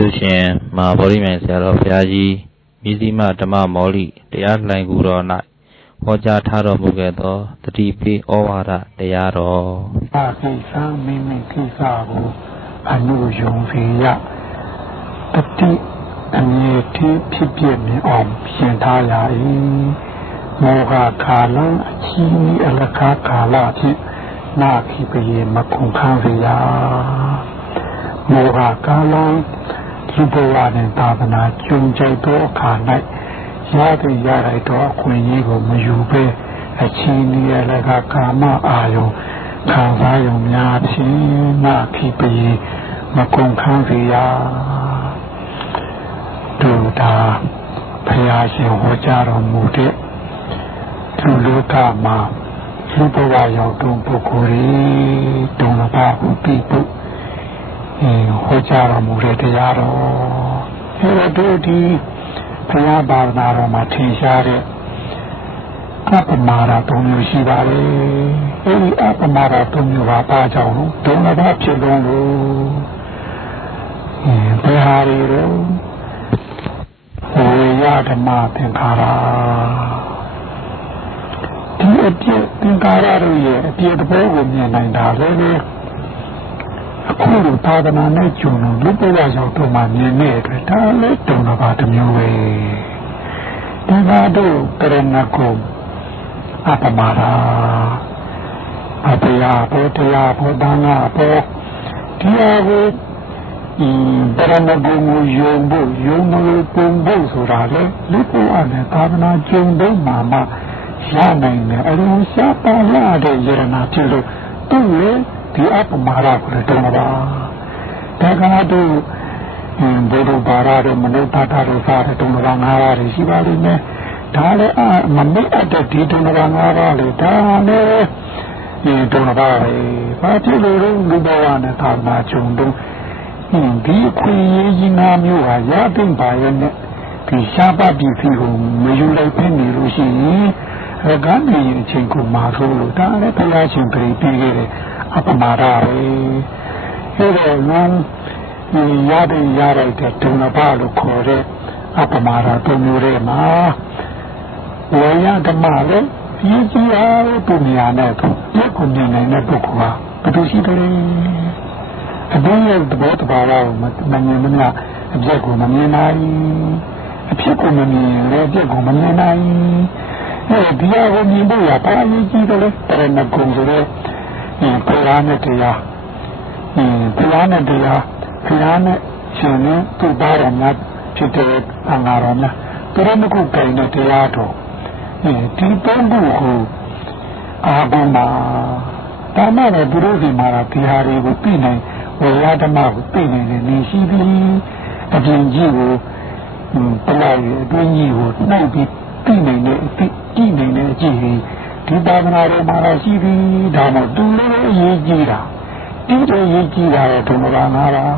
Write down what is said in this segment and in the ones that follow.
လူရှင်မဟာဗောဓိမြိုင်ဆရာတော်ဘုရားကြီးမြစ်စီမဓမ္မမောလိတရားလှိုင်ကူတော်၌ဟောကြားထားတော်မူခဲ့သောတတိပိဩဝါဒတရားတော်အာကိစ္စမိမိကိစ္စကိုအနုယုံစေရတတိအမြဲတည်းဖြစ်ပြမြင်အောင်ပြင်ထားရ၏မောဟခါလံအချီးအလကားခါလဖြင့်နာခိပယေမခုန်ခန်းစေရမောဟကာလံဒီဘဝနဲ့သာသနာကျုံကြိုက်သောအခါ၌ရသည်ရလိုက်တော့အခွင့်အရေးကိုမယူဘဲအချင်းဒီရလကကာမအာယုံခံစားယုံများဖြင့်နာခိပယေမကုံခန်းစေရဒုတာဘုရားရှင်ဟောကြားတော်မူတဲ့သူလောကမှာလူဘဝရောက်တဲ့ပုဂ္ဂိုလ်တွေတုံ့ပါကိုပြီးဖို့ဟောကြားတော်မူတဲ့တရားတော်အဲ့တော့ဒီဘုရားဘာသာတော်မှာထင်ရှားတဲ့အပမာဒ၃မျိုးရှိပါလေအဲ့ဒီအပမာဒ၃မျိုးပါပါကြောင်းဒုံဘာဖြစ်လုံးလို့ဘယ်ဟာတွေလဲဝေယဓမ္မသင်္ခါရဒီအပြည့်သင်္ခါရရဲ့အပြည့်တစ်ဘောကိုမြင်နိုင်တာလေအခုလိုသာသနာနဲ့ကျုံလို့လူ့ဘဝရောက်တော့မှမြင်နေတယ်ဒါလည်းတုံတာပါတစ်မျိုးပဲဒီကတော့ကရဏကုအပမာဒအပယဘောတရားဘောဘာနာဘောဒီအကိုကရဏကုကိုယုံဖို့ယုံလို့ပုံဖို့ဆိုတာလေလူ့ဘဝနဲ့သာသနာကျုံတော့မှရနိုင်တယ်အရင်ရှားပါရတဲ့ယရနာဖြစ်လို့သူ့လေဒီအပမာဒကိုတုံးပါဒါကတော့ဘုဒ္ဓဘာသာတို့မနုဿတာတို့စားတဲ့တုံးပါ၅ပါးရှိပါလိမ့်မယ်ဒါလည်းမမိတ်အပ်တဲ့ဒီတုံးပါ၅ပါးလေဒါလည်းဒီတုံးပါပဲဘာဖြစ်လို့လူဘဝနဲ့သာနာချုံတော့ဒီခွင့်ရည်ငါမျိုးဟာရတဲ့ပါရဲ့နဲ့ဒီရှားပါပြီဖြစ်ကိုမယူလိုက်ဖြစ်နေလို့ရှိရင်ကံနေအချိန်ကိုမှာဆိုလို့ဒါလည်းဘုရားရှင်ပြပြီးခဲ့တယ်အပမာဒပဲအဲ့တော့ငါရတဲ့ရတဲ့ဒုနဘလို့ခေါ်တဲ့အပမာဒ၃မျိုးထဲမှာဝေယဓမ္မလည်းကြီးကြီးအားပုံညာနဲ့ရက်ကိုမြင်နိုင်တဲ့ပုဂ္ဂိုလ်ဟာဘယ်သူရှိတယ်အဘိဓိသဘောတဘာဝကိုမမြင်မမြအပြည့်ကိုမမြင်နိုင်အဖြစ်ကိုမမြင်လည်းအပြည့်ကိုမမြင်နိုင်ဒီအကိုမြင်ဖို့ရပါလိမ့်ကြီးတယ်တရဏဂုံဆိုတဲ့ဘုရားနဲ့တရားဘုရားနဲ့တရားဘုရားနဲ့ရှင်နဲ့သူ့သားတော်များဖြစ်တဲ့အငါတော်များသူတို့ကကိုယ်နဲ့တရားတော်ဒီပုံကိုအာဘမှာဒါမှလည်းသူတို့ဒီမှာဒီဟာတွေကိုသိနိုင်ဝေယဓမ္မကိုသိနိုင်တဲ့နေရှိပြီးအပြင်ကြီးကိုပလိုက်အတွင်းကြီးကိုနှိုက်ပြီးသိနိုင်တဲ့အသိကြည့်နိုင်တဲ့အကြည့်ဒီသာသနာတော်မှာရှိပြီးဒါမှသူလည်းအရေးကြီးတာဒီလိုရေးကြီးတာတော့ဘုရားငါးပါးလည်း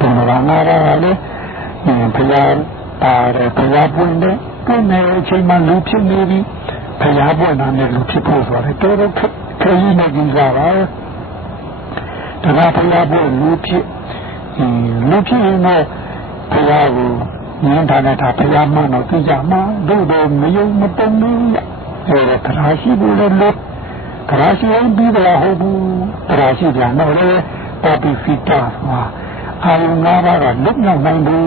ဘုရားပါတယ်ဘုရားပွင့်တဲ့ကိုယ်နဲ့အချိန်မှလူဖြစ်နေပြီဘုရားပွင့်တာနဲ့လူဖြစ်ဖို့ဆိုတော့တော်ခရီးနဲ့ကြည့်ကြပါဒါကဘုရားပွင့်လူဖြစ်ရင်တော့ဘုရားကိုဉာဏ်ထားတဲ့ဘုရားမှတော့သိကြမှာတို့တော့မယုံမတုံဘူးအဲ့ဒါတရားရှိဖို့လည်းတရားရှိရင်ပြီးတော့ဟုတ်ဘူးတရားရှိကြတော့လေပါပိဖိတာမှာအာယုငါးပါးကလွတ်မြောက်နိုင်ဘူး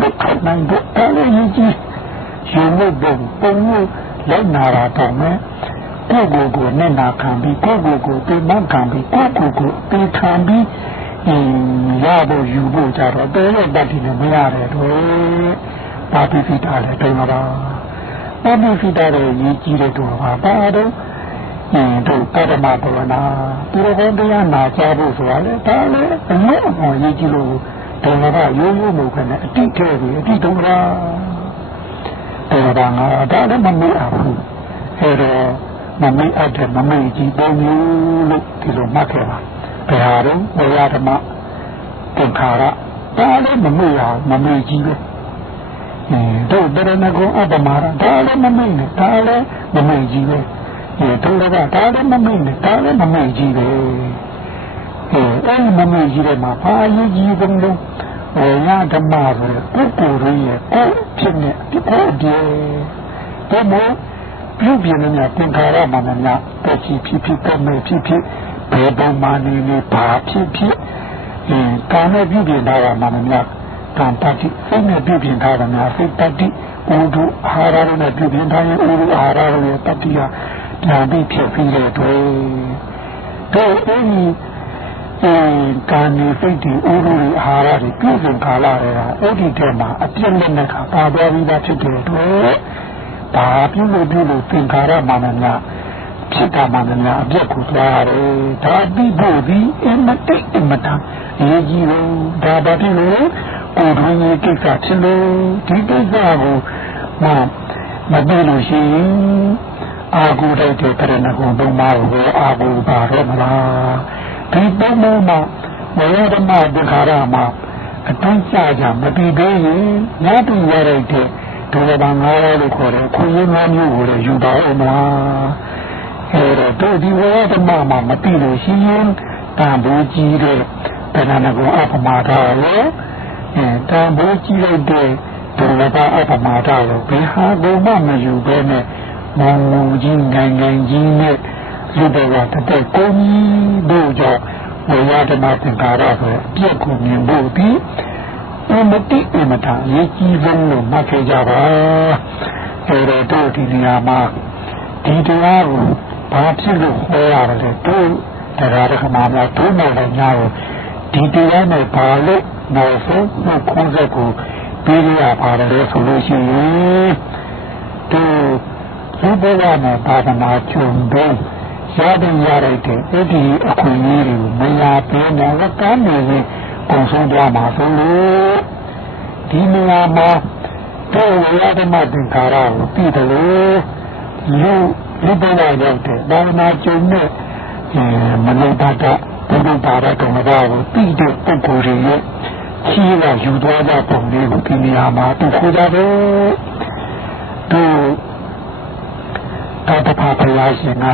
လွတ်ခိုက်နိုင်ဘူးအဲ့လိုကြီးရှင်လို့ပုံလို့လက်နာတာတော့မယ်ကိုကိုနဲ့နာခံပြီးကိုကိုသိမှခံပြီးကိုသိခံပြီးရဖို့ယူဖို့ကြတော့တော်ရဲ့တတ်တယ်မရတယ်တော့ပါပိဖိတာလည်းတုံးတော့ပါပိဖိတာရဲ့ရည်ကြီးတဲ့တော့ပါတော့တို့ပရမဘဝနာဒီလိုတရားနာကြဖို့ဆိုတာလေဒါလည်းအမြဲအပေါ်ရည်ကြီးလို့ဒေါ်လာရိုးရိုးမဟုတ်နဲ့အတိထဲပြီးအတိတုံးတာဒေါ်လာငါဒါလည်းမမေ့ဘူးအဲတော့မမေ့အပ်တဲ့မမေ့ကြီးပုံမျိုးလို့ဒီလိုမှတ်ခဲ့ပါဘယ်ဟာတော့ဝေယဓမ္မသင်္ခါရဒါလည်းမမေ့အောင်မမေ့ကြီးပဲတို့တရဏဂုံအပမာဒဒါလည်းမမေ့နဲ့ဒါလည်းမမေ့ကြီးပဲတို့လည်းဒါလည်းမမေ့နဲ့ဒါလည်းမမေ့ကြီးပဲအဲ့မမေ့ကြီးတဲ့မှာဘာရေးကြီးပုံလို့我的妈说不鼓励也不听的不鼓励那么右边的呢跟他那嘛呢在批评跟没批评别的嘛呢把批评刚才右边他那嘛呢刚打的非那右边他的呢非打的乌鲁哈拉的那右边他也乌鲁哈拉的也打的啊两边批评的对你การมีฟิติอุรุอาหารที่ပြုစုကာလတွေကအဲ့ဒီတည်းမှာအပြည့်နဲ့ကပါတော်ပြီးသားဖြစ်တဲ့အတွက်ဒါပြုလို့သင်္ခါရမာနများဖြစ်တာမာနများအပြည့်ကိုသွားရတယ်ဒါပြီးဖို့ဒီအမတိတ်အမတအရေးကြီးလို့ဒါဘာဖြစ်လို့ကိုယ်တွင်းရဲ့ကိစ္စဖြစ်လို့ဒီကိစ္စကိုမသိလို့ရှိရင်အာဟုတဲ့ပြရဏဂုံသုံးပါးကိုအာဟုပါတော့မလားဒီပုံမှန်မှာဝေဒနာဒုက္ခရမှာအတိုင်းကြကြမပြီးသေးရင်ညတူရတဲ့ဒုက္ခဘာငါးလို့ခေါ်တယ်ခွင့်ရငါးမျိုးကိုလည်းယူပါဦးမလားတို့ဒီဝေဒနာမှာမပြီးလို့ရှိရင်တန်ဖိုးကြီးတဲ့တဏှာကိုအပမာဒရောတန်ဖိုးကြီးလိုက်တဲ့ဒုက္ခအပမာဒရောဘယ်ဟာကိုမှမယူဘဲနဲ့မောင်မူကြီးနိုင်ငံကြီးနဲ့ဒီဘဝတတဲ့ကိုကြီးတို့ကြောင့်ဝိညာဉ်ဓမ္မသင်္ကာရဆိုအပြည့်ကိုမြင်ဖို့ဒီအမတိအမတာရေးကြီးဆုံးလို့မှတ်ခဲ့ကြပါတို့ဒီနေရာမှာဒီတရားကိုဘာဖြစ်လို့ဟောရတယ်လဲတို့တရားဓမ္မများတို့နဲ့လည်းညာကိုဒီတရားနဲ့ဘာလို့နောက်ဆုံးခုံးဆက်ကိုပြီးရပါတယ်ဆိုလို့ရှိရင်တို့ဒီဘဝမှာသာသနာကျုံတော့ရတဲ့အဲ့ဒီအခွင့်အရေးတွေကိုမရပေးတော့ကမ်းနေရင်ပုံဆုံးသွားမှာဆိုလို့ဒီနေရာမှာတို့ရတဲ့မသင်္ခါရကိုပြီးတယ်လို့လူဘဝရောက်တဲ့သာသနာကျုံနဲ့မနုဿတဘုဒ္ဓဘာသာတော်မှာကိုပြီးတဲ့ပုဂ္ဂိုလ်တွေရဲ့ချီးကယူသွားတဲ့ပုံလေးကိုဒီနေရာမှာသူခေါ်ကြတယ်တို့တာဖာဖရာရှင်က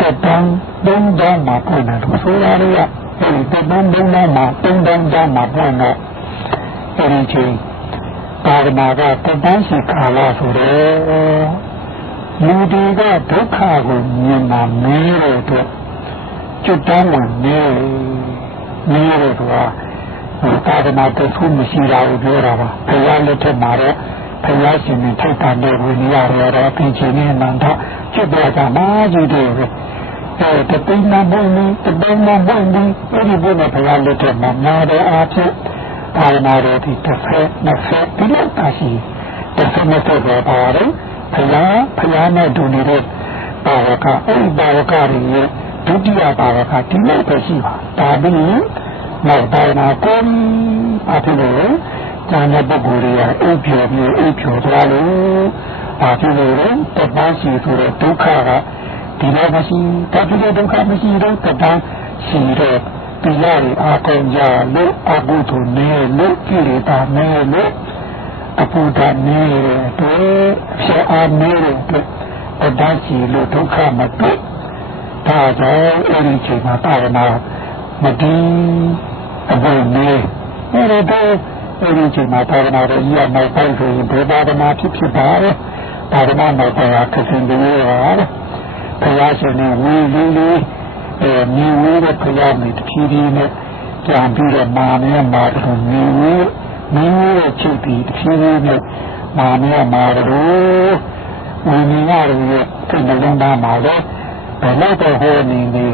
တက်တန်းသုံးတောင်းမှာပွင့်တယ်လို့ဆိုရတယ်ကအဲဒီတက်တန်းသုံးတောင်းမှာသုံးတောင်းတောင်းမှာပွင့်တော့အဲဒီချိန်ပါရမကတက်တန်းရှိခါလာဆိုတော့လူတွေကဒုက္ခကိုမြင်မှမင်းတဲ့အတွက်ကျွတ်တန်းဝင်နေတဲ့ကွာပါရမတက်ဖို့မရှိတာကိုပြောတာပါဘုရားလက်ထက်မှာတော့ဘုရားရှင်နဲ့ထိုက်တာနဲ့ဝင်ရတော့ပြင်ချင်နေမှန်တော့ကျွတ်သွားကြမှာကြီးတယ်တပိနာဘုံလေးတပိနာဘုံလေးအဲ့ဒီဘုရားဘုရားလက်ထက်မှာများတဲ့အားဖြင့်ပါရမတော်ဒီတစ်ဖက်နှစ်ဖက်ဒီလိုပါရှိတစ်ဖက်နှစ်ဖက်ပဲပါတယ်ဘုရားနဲ့ဒုနေတဲ့ပါဝကအဲ့ဒီပါဝကရဲ့ဒုတိယပါဝကဒီလိုပဲရှိပါဒါပြီးနောက်ပါရမကိုအဖြစ်လို့ကျန်တဲ့ပုဂ္ဂိုလ်တွေကအိပ်ဖြောသွားလို့အဖြစ်လို့တပန်းရှိဆိုတဲ့ဒုက္ခကဒီလိုမရှိတပိဒုက္ခမရှိတော့တပန်းရှိတော့တရားတွေအာကုန်ကြလို့အဘုထုနေလို့ကိလေသာနေလို့အဘုဒ္ဓနေတဲ့အတွက်ဖြစ်အားနေတဲ့အတွက်တပန်းရှိလို့ဒုက္ခမတွေ့ဒါကြောင့်အဲ့ဒီချိန်မှာပါရမမတည်အဘုနေအဲ့ဒီချိန်မှာပါရမတော်ကြီးကနောက်ပိုင်းဆိုရင်ဘယ်ပါရမဖြစ်ပါလဲပါရမနောက်ပိုင်းကခက်ခင်တွေရတယ်ဘုရားရှင်နဲ့ဝီလီမြင်ဝဲတဲ့ဘုရားမြတ်တဖြည်းဖြည်းနဲ့ကြံပြီးတော့မာတော့မြင်ဝဲတဲ့ချုပ်ပြီးတဖြည်းဖြည်းနဲ့မာတော့ဝိညာဉ်ရဲ့စိတ်နှလုံးသားမှာလည်းဘယ်လောက်တော့ဟောနေနေ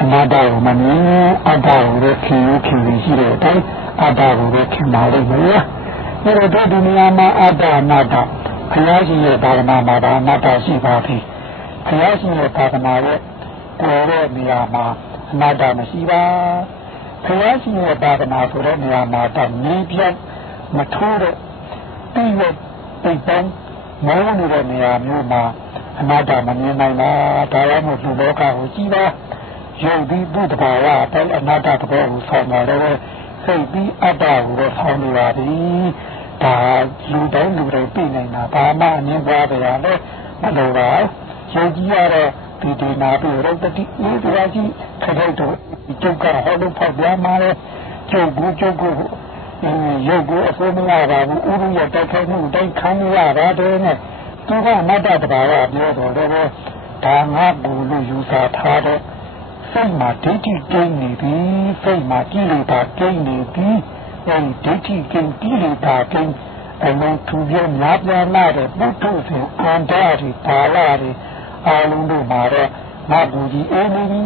အနာတ္တကိုမမြင်အတ္တကိုလည်းခင်ရှိတဲ့အတိုင်းအတ္တကိုလည်းခင်ပါလိမ့်မယ်။ဒါတော့ဒီနေရာမှာအတ္တအနတ္တဘုရားရှင်ရဲ့ဘာဝနာမှာအနတ္တရှိပါသည်။ဘုရားရှင်ရဲ့ဘာဝနာရဲ့ကိုယ်ရဲ့နေရာမှာအနတ္တမရှိပါ။ဘုရားရှင်ရဲ့ဘာဝနာဆိုတဲ့နေရာမှာတော့မြင်ပြမထိုးတဲ့ပြီးရဲ့ပိတ်ပန်းမောင်းနေတဲ့နေရာမျိုးမှာအနတ္တမမြင်နိုင်ပါ။ဒါကြောင့်မို့လူလောကကိုကြည့်ပါ။ယုံပြီးဘုဒ္ဓဘာသာအတိုင်းအနတ္တတဘောကိုဆောင်လာတော့စိတ်ပြီးအတ္တကိုတော့ဆောင်နေပါပြီဒါလူတိုင်းပြည်နေတာဘာမှအငြင်းပွားကြရတယ်မလိုပါယုံကြည်ရတော့ဒီနာပြီးရုပ်တတိဒီတရားကြီးခရက်တော့ဒီကျုပ်ကဟောလို့ဖောက်ပြမှာလေ ကိုရုပ်ကိုအစိုးမရပါဘူးဥရုရဲ့တိုက်ခိုက်မှုတိုက်ခံရပါတယ်နဲ့သူကမတ္တတဘာဝပြောတော့လည်းဒါငါကူလို့ယူဆထားတဲ့စိတ်မှာဒိဋ္ဌိကျင်းနေပြီစိတ်မှာကိလေသာကျင်းနေပြီအဲဒီဒိဋ္ဌိကျင်းကိလေသာကျင်းအလုံးသူပြများပြားလာတဲ့ပုထုဇဉ်အန္တရာတွေပါလာတွေအာလုံးတို့မှာတော့ငါကူကြီးအေးနေပြီ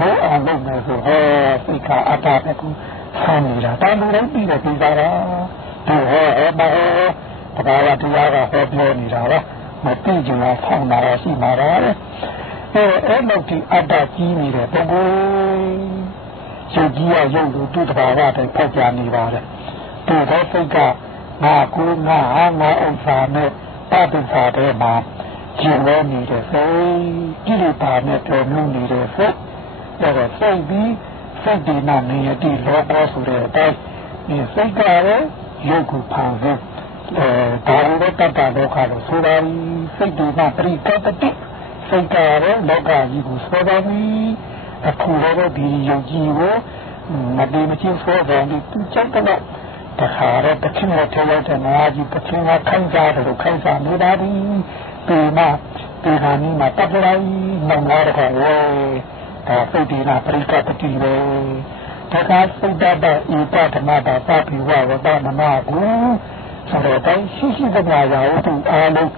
လို့အောင်လုပ်မယ်ဆိုဟောစိတ်ကအတ္တပဲကူဆန်းနေတာတန်ဖိုးတိုင်းပြီးတဲ့ပြီးသားလားဒီဟောမဟောတဘာဝတရားကဟောပြောနေတာလားမသိကြလားဖောင်းတာရှိမှာလားအဲ့လိုဒီအတ္တကြီးနေတဲ့ပုဂ္ဂိုလ်ရုပ်ကြီးရရုပ်လို့သူတဘာဝတိုင်းဖောက်ကြနေပါတယ်သူသောစိတ်ကငါကိုငါဟာငါဥစ္စာနဲ့ပဋိစ္စာတဲ့မှာကျင်ဝဲနေတဲ့စိတ်ကိလေသာနဲ့တော်မြုံနေတဲ့စိတ်ဒါကစိတ်ပြီးစိတ်ဒီနာနေရတိလောကဆိုတဲ့အတိုင်းဒီစိတ်ကလည်းရုပ်ကိုဖန်ဆင်းဒါလိုတတ်တာလောကလို့ဆိုတာစိတ်ဒီနာပရိကတတိစိတ်ကလည်းလောကကြီးကိုဆိုတာပြီးအခုတော့ဒီယုံကြည်ကိုမတည်မချင်းဆိုတဲ့ဒီသူချက်တော့တခါတော့တချင်းနဲ့ထဲလိုက်တဲ့နာကြီးတချင်းကခိုင်းစားတယ်လို့ခိုင်းစားနေတာဒီဒီမှာဒီဟာနီးမှာတပ်လိုက်နောင်လာတော့ဝဲဒါစိတ်ဒီနာပရိကတတိပဲတခါစိတ်တတ်တဲ့ဤပဓမ္မတာပပိဝဝတမမကိုဆိုတော့တိုင်းရှိတဲ့ညာရာဟုသူအားလုံး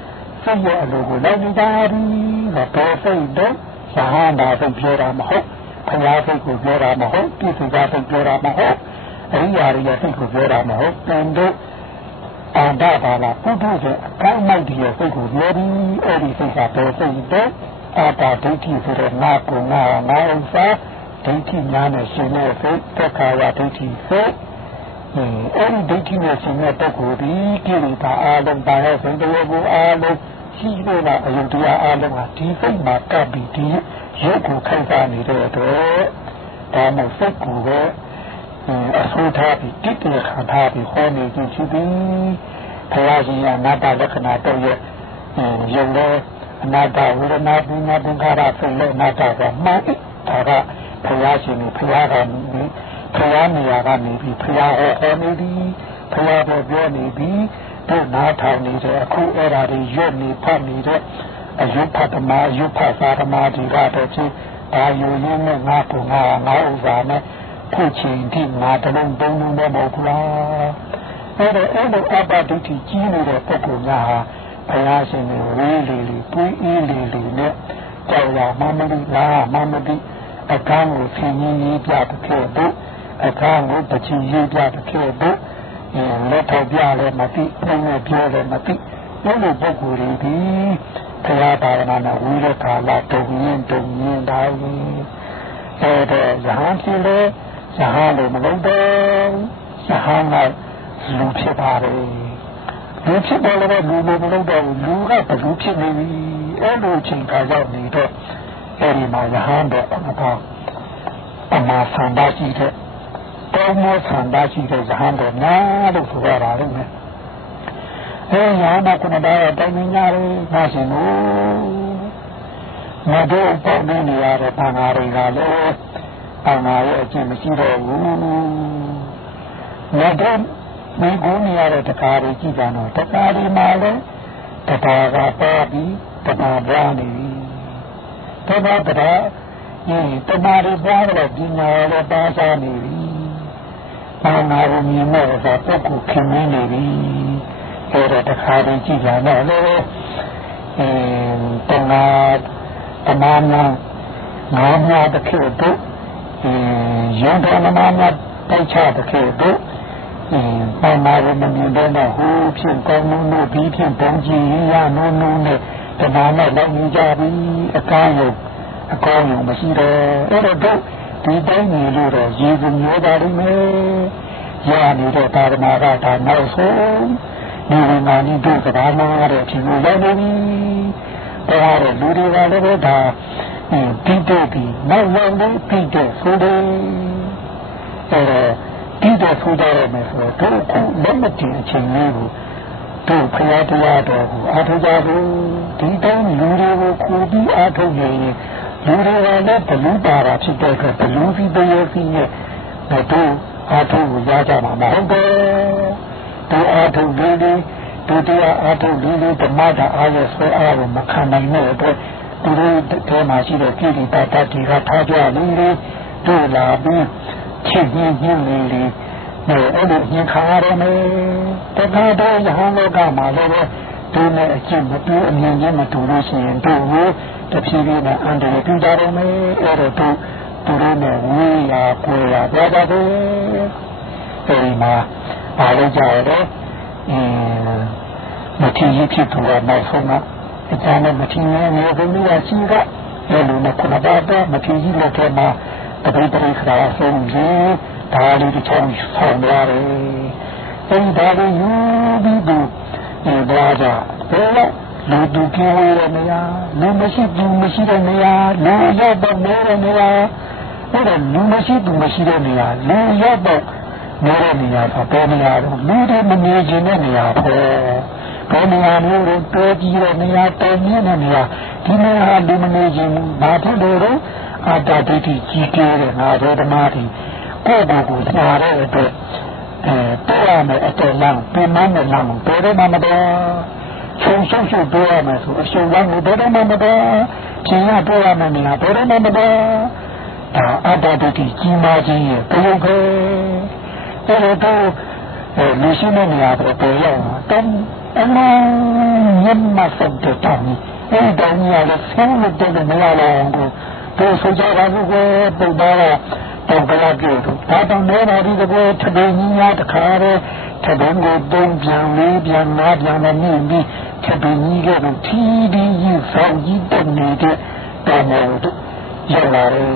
စိတ်ရဲ့အလိုကိုလိုက်နေတာဒီတော့စိတ်တော့သာဟနာစိတ်ပြောတာမဟုတ်ခရာစိတ်ကိုပြောတာမဟုတ်ပြည့်စုံတာစိတ်ပြောတာမဟုတ်အရိယာရိယစိတ်ကိုပြောတာမဟုတ်တန်တို့အန္တပါလာပုထုဇဉ်အကောင်းမိုက်ဒီရဲ့စိတ်ကိုပြောပြီးအဲ့ဒီစိတ်ကတော့စိတ်တော့အာတာဒိဋ္ဌိဆိုတဲ့ငါကိုငါဥစ္စာဒိဋ္ဌိများနဲ့ရှင်တဲ့စိတ်တက္ခာဝဒိဋ္ဌိစိတ်အဲ့ဒီဒိဋ္ဌိနဲ့ရှင်တဲ့ပုဂ္ဂိုလ်ဒီကိလေသာအာလုံးပါတဲ့စိတ်တော်ကိုအာလုံးရှိလို့လားအယုဒ္ဓယအာလုံးဟာဒီစိတ်မှာကပ်ပြီးဒီရုပ်ကိုခိုင်းစားနေတဲ့အတွက်ဒါမှစိတ်ကိုပဲအဆိုးထားပြီးတိတိခါထားပြီးဟောနေကြရှိသည်ဘုရားရှင်ကအနာတ္တလက္ခဏာတော့ရဲ့ယုံတဲ့အနာတ္တဝေဒနာပညာသင်္ခါရဆိုတဲ့အနာတ္တကမှန်ဒါကဘုရားရှင်ကိုဘုရားကနေဘုရားနေရာကနေပြီးဘုရားဟောနေသည်ဘုရားပြောနေပြီးတို့နားထောင်နေတဲ့အခုအဲ့ဒါတွေရွတ်နေဖတ်နေတဲ့အယုဖတ်သမားယုဖတ်သာသမားတွေကတော့ချင်းဒါယူရင်းနဲ့ငါကိုငါဥစ္စာနဲ့ခုချိန်ထိငါတလုံးသုံးလုံးနဲ့မဟုတ်ဘူးလားအဲ့တော့အပ္ပဒိဋ္ဌိကြီးနေတဲ့ပုဂ္ဂိုလ်များဟာဘုရားရှင်ကိုဝေးလေလေတွေးအေးလေလေနဲ့ကြောက်ရမှမလို့လားမမသိအခန်းကိုဆင်းရေးပြတဲ့ခဲ့တို့အခန်းကိုပချီရေးပြတဲ့ခဲ့တို့လက်ထောက်ပြလည်းမသိဘုံနဲ့ပြောလည်းမသိဘုလိုပုဂ္ဂိုလ်တွေဒီဘုရားဘာဝနာနဲ့ဝိရကာလတုံရင်းတိုင်းအဲ့တော့ရဟန်းရှင်လည်းရဟန်းလို့မလုပ်တော့ရဟန်းကလူဖြစ်ပါတယ်လူဖြစ်တယ်လည်းလူမလုပ်တော့လူကဘလူဖြစ်နေပြီအဲ့လိုချိန်ခါရောက်နေတော့အဲ့ဒီမှာရဟန်းတော့အမှားဆန္ဒရှိတဲ့တောင်းမဆန္ဒရှိတဲ့ရဟန်းတော်များလို့ဆိုရတာလေအဲရဟန်းကခုနကတိုင်းနေရတယ်ငါရှင်တို့မတို့ပေါ့နေရတဲ့ဘာသာတွေကလည်းဘာသာရဲ့အကျင့်မရှိတော့ဘူးမတို့မိဂုဏ်ရတဲ့တကားတွေကြည့်ကြတော့တကားတွေမှာလည်းတကားကပေါ်ပြီးတကားပွားနေပြီတကားတမားတွေပွားတော့ပညာလည်းပါစားနေပြီဘာသာကိုမြင်တော့ဆိုပုဂ္ဂိုလ်ခင်မင်းနေပြီအဲ့ဒါတကားတွေကြည့်ကြတော့လေတမားများငါးများတစ်ခေတ်တို့ရုံးတော်မှာတိုက်ချတစ်ခေတ်တို့ဘာသာကိုမမြင်တော့ဟိုဖြစ်ကောင်းလို့ဒီဖြစ်ပုံကြည့်ရနိုးနဲ့တမားနဲ့လည်းကြပြီအကောင်းရုံမရှိတော့အဲ့တော့ဒီတိုင်းနေလို့တော့ရေစမျိုးပါလိမ့်မယ်ရနေတဲ့သာသနာကဒါနောက်ဆုံးဒီမှာဒီတို့ကဘာမှတဲ့အဖြစ်ကိုလည်းနေပြီဒါရလူတွေကလည်းဒါတိတိဒီနောက်ရောက်လို့တိတိဆိုတယ်တိတိဆိုတယ်မယ်ဆိုတော့ခုလည်းမတင်အချိန်လေးကိုတို့ဖရာတရားတော်ကိုအားထုတ်ကြဖို့ဒီတိုင်းလူတွေကိုခိုးပြီးအားထုတ်နေရင်လူတွေကလည်းဘလူပါတာဖြစ်တဲ့အတွက်ဘလူစီတရေစီနဲ့တို့ အာထုကိုရကြမှာမဟုတ်ဘူးသူအာထုလေးလေးဒုတိယအာထုလေးလေးဓမ္မတာအားရဆွဲအားကိုမခံနိုင်တဲ့အတွက်သူတို့ထဲမှာရှိတဲ့ကိရိတာတတိကထားကြလေးလေးတို့လာပြီးချစ်ရင်ညင်းလေးလေးအဲ့လိုညင်ခါရမယ်တခါတော့ရဟန်းလောကမှာလည်းသူနဲ့အကျင့်မတူအမြင်ချင်းမတူလို့ရှိရင်တို့ကိုတဖြည်းဖြည်းနဲ့အန္တရာယ်ပြုကြရမယ်အဲ့တော့သူတို့နဲ့ဝေးရာကိုရာကြပါဘူးအဲဒီမှာအားလုံးကြရတယ်မထင်ရင်ဖြစ်သူကနောက်ဆုံးကအကျမ်းနဲ့မထင်ရင်မျိုးဘုံကြီးကရှိကအဲ့လိုနဲ့ခုနကတော့မထင်ကြီးလက်ထဲမှာတပိတ်တပိတ်ခါဆုံးကြီးဒါလေးတစ်ချောင်းဆောင်ရတယ်အဲဒီဒါကိုယူပြီးတော့ဒါကြဘယ်လိုလူတူပြောရမလားလူမရှိသူမရှိတဲ့နေရာလူရောက်တော့နေတဲ့နေရာအဲ့ဒါလူမရှိသူမရှိတဲ့နေရာလူရောက်တော့နေတဲ့နေရာဆိုတော့နေရာတော့လူတွေမနေခြင်းတဲ့နေရာပေါ့ဘယ်နေရာမျိုးတော့တိုးကြည့်တဲ့နေရာတိုးမြင့်တဲ့နေရာဒီနေရာလူမနေခြင်းဘာဖြစ်လို့လဲအာတတိတိကြီးကျယ်တဲ့ငါတို့ဓမ္မတိကိုယ့်ကိုယ်ကိုစားတဲ့အတွက်တိုးရမယ်အတော်langပြန်မနဲ့langဘယ်တော့မှမတော်ဆုံးရှုပ်တိုးရမယ်ဆိုအရှုံးlangဘယ်တော့မှမတော်ခြင်းရတိုးရမယ်နေရာဘယ်တော့မှမတော်ဒါအာတတိတိကြီးမားခြင်းရဲ့ပြုတ်ခဲအဲ့တော့လူရှိတဲ့နေရာပေါ်ပေါ်ရောက်တော့အမှန်ညမဆက်တဲ့တောင်းအဲ့ဒါကြီးလည်းဆင်းတဲ့နေရာလောက်ကိုသူဆိုကြတာကပုံသားတော့ကလာပြုတ်ဒါတော့နေရာဒီကောထပ်ပြီးညတခါတော့ထပ်ပြီးကိုတုံးပြန်လေးပြန်နာပြန်နဲ့မြင်ပြီးထပ်ပြီးကြီးကထီးပြီးကြီးဆောင်ကြီးတက်နေတဲ့တောင်းတော်ရောက်လာတယ်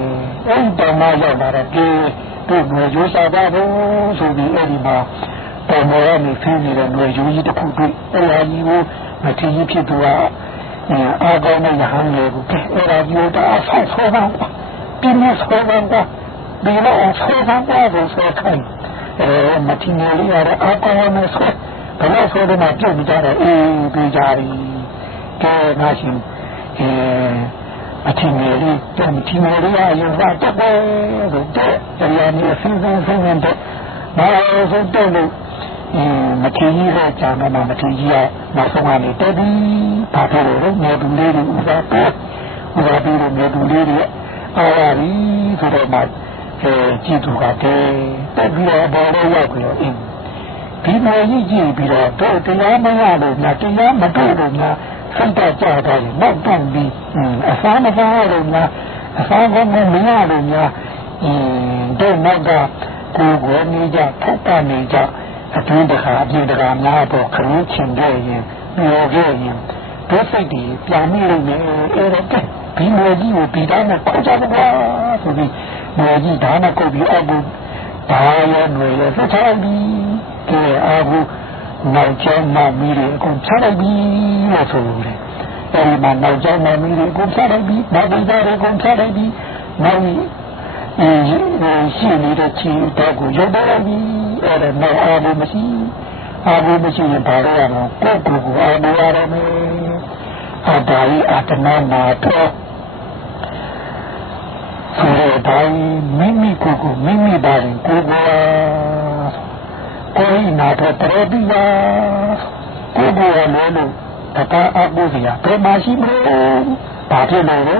အဲ့တောင်းမရောက်လာတဲ့တို့ငွေရိုးစားပါဘူးဆိုပြီးအဲ့ဒီမှာတော်မော်ရနေဖင်းနေတဲ့ငွေရိုးကြီးတစ်ခုတွေ့အဲ့ဒါကြီးကိုမထင်ဖြစ်သူကအာကောင်းတဲ့ရဟန်းလေးကိုအဲ့ဒါကြီးတော့အဆောက်ဆောပါပြင်းနေဆောပါဒီလိုဆောပါကိုဆောခိုင်းမထင်လေးရတဲ့အာကောင်းနဲ့ဆောဘယ်လိုဆောတဲ့မှာပြုတ်ကြတယ်အေးပြေးကြပြီကဲငါရှင်အထင်ကြီးလေးတမထင်လေးရရင်ဘာတက်ပဲဆိုတော့တရားမျိုးစဉ်းစားတဲ့ဘာလို့ဆိုတော့မထင်ကြီးတဲ့ကြာမှာမထင်ကြီးကနောက်ဆုံးကနေတက်ပြီးဘာဖြစ်လို့လဲငယ်သူလေးတွေဥစားပြီးတော့ငယ်သူလေးတွေအားရပြီဆိုတော့မှကြည့်သူကတက်ပြီးတော့ဘာလို့ရောက်ကြရောဒီမှာကြီးကြည့်ပြီးတော့တို့တရားမရလို့များတရားမတွေ့လို့များစိတ်ကြကြတယ်နောက်တန်းပြီးအစားမစားလို့များအစားကောင်းမရလို့များတို့နောက်ကကိုယ်ကိုနေကြဖတ်တာနေကြအတွင်းတခါအပြင်တခါများတော့ခရင်းချင်ခဲ့ရင်ပြောခဲ့ရင်ဒုစိတ်တွေပြန်မိလို့နေအဲ့ဒါဒီမျိုးကြီးကိုပြီးတော့ခေါ်ကြပါဆိုပြီးမျိုးကြီးဒါနဲ့ကိုပြီးအခုဒါရရွယ်ရဆက်ချပြီးကဲအခုနောက်ကျောင်းမှမိတွေအကုန်ချလိုက်ပြီလို့ဆိုလို့လေအဲဒီမှာနောက်ကျောင်းမှမိတွေအကုန်ချလိုက်ပြီနောက်ပြီးတော့အကုန်ချလိုက်ပြီနောက်ရှိနေတဲ့ချီတော့ကိုရုပ်တော့ပြီအဲ့ဒါနောက်အားလို့မရှိရင်ဘာလို့ရမလဲကိုယ့်ကိုယ်အားလို့ရမယ်အတားကြီးအတနာနာတော့ဆိုတော့မိမိကိုယ်ကိုမိမိပါရင်ကိုယ်ကိုယ်နာတော့တော်ပြီလားကိုယ်ကိုယ်လည်းလို့တကအပူစီရဘယ်မှာရှိမလို့ဘာဖြစ်လို့လဲ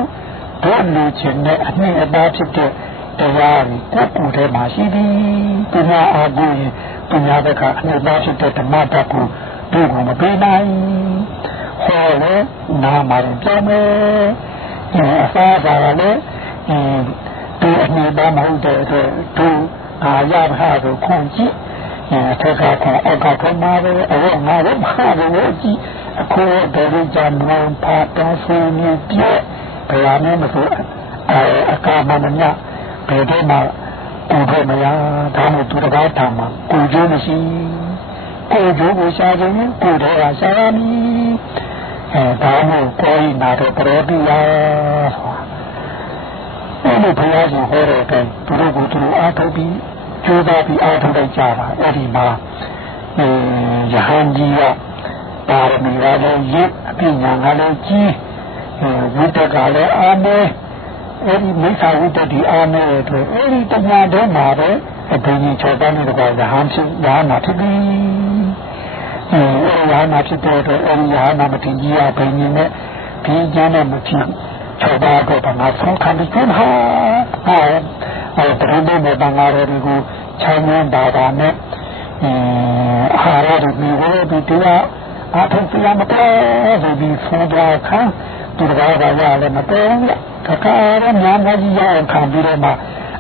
တို့လူချင်းနဲ့အနှိမ့်အသားဖြစ်တဲ့တရားကိုကိုယ်ထဲမှာရှိသည်ပညာအားကိုရင်ပညာဘက်ကအနှိမ့်အသားဖြစ်တဲ့ဓမ္မတတ်ကိုတို့ကမပေးနိုင်ဟောလေနာမှာပြောမယ်အစားပါလည်းတို့အနှိမ့်အသားမဟုတ်တဲ့အတွက်တို့အာရပါဆိုခွန်ကြည့်ထက်ကအောက်ကထမှာပဲအဲ့ငါတို့မှာတော့ကြည့်အခုတော့ကြမ်းမောင်းပါတော့ဆိုနေပြဘယ်ရမယ်မဆိုအကာမမညဘယ်တော့မှကိုယ်တော့မရဒါမှသူတစ်ပါးတာမှာကိုယ်ကျိုးမရှိကိုယ်ကျိုးကိုရှားခြင်းကိုယ်တော့ရှားရမည်ဒါမှကိုယ်နာတော့ပြည့်ပြရအဲ့လိုဘုရားရှင်ဟောတဲ့အတွက်သူတို့ကိုသူတို့အားထုတ်ပြီးကျိုးသားပြီးအားထုတ်လိုက်ကြတာအဲ့ဒီမှာယဟန်ကြီးကပါရမီကလည်းရစ်အပြည့်ညာကလည်းကြီးဝိတ္တကလည်းအားနေအဲ့ဒီမိစ္ဆာဝိတ္တဒီအားနေတဲ့အတွက်အဲ့ဒီတညာတည်းမှာပဲ ဘယ်ကြီးချောပန်းနေတဲ့ကရဟန်းဖြစ်ရဟနာဖြစ်ပြီးရဟနာဖြစ်တဲ့အတွက်အဲဒီရဟနာမတင်ကြီးရဘယ်ကြီးနဲ့ဒီကျမ်းနဲ့မဖြစ်ချောပါတော့ဘာဆုံးခံပြီးဟာဘယ်လိုလဲဘာငါတို့ကိုချမ်းသာတာနဲ့အာဟာရတွေမျိုးတွေတရားအထုပ်ပြမတော်ဆိုပြီးဆုံးသွားခံသူတော်ဘာရလည်းမတော်ကကာရများများကြီးရအောင်ခံပြီးတော့မှ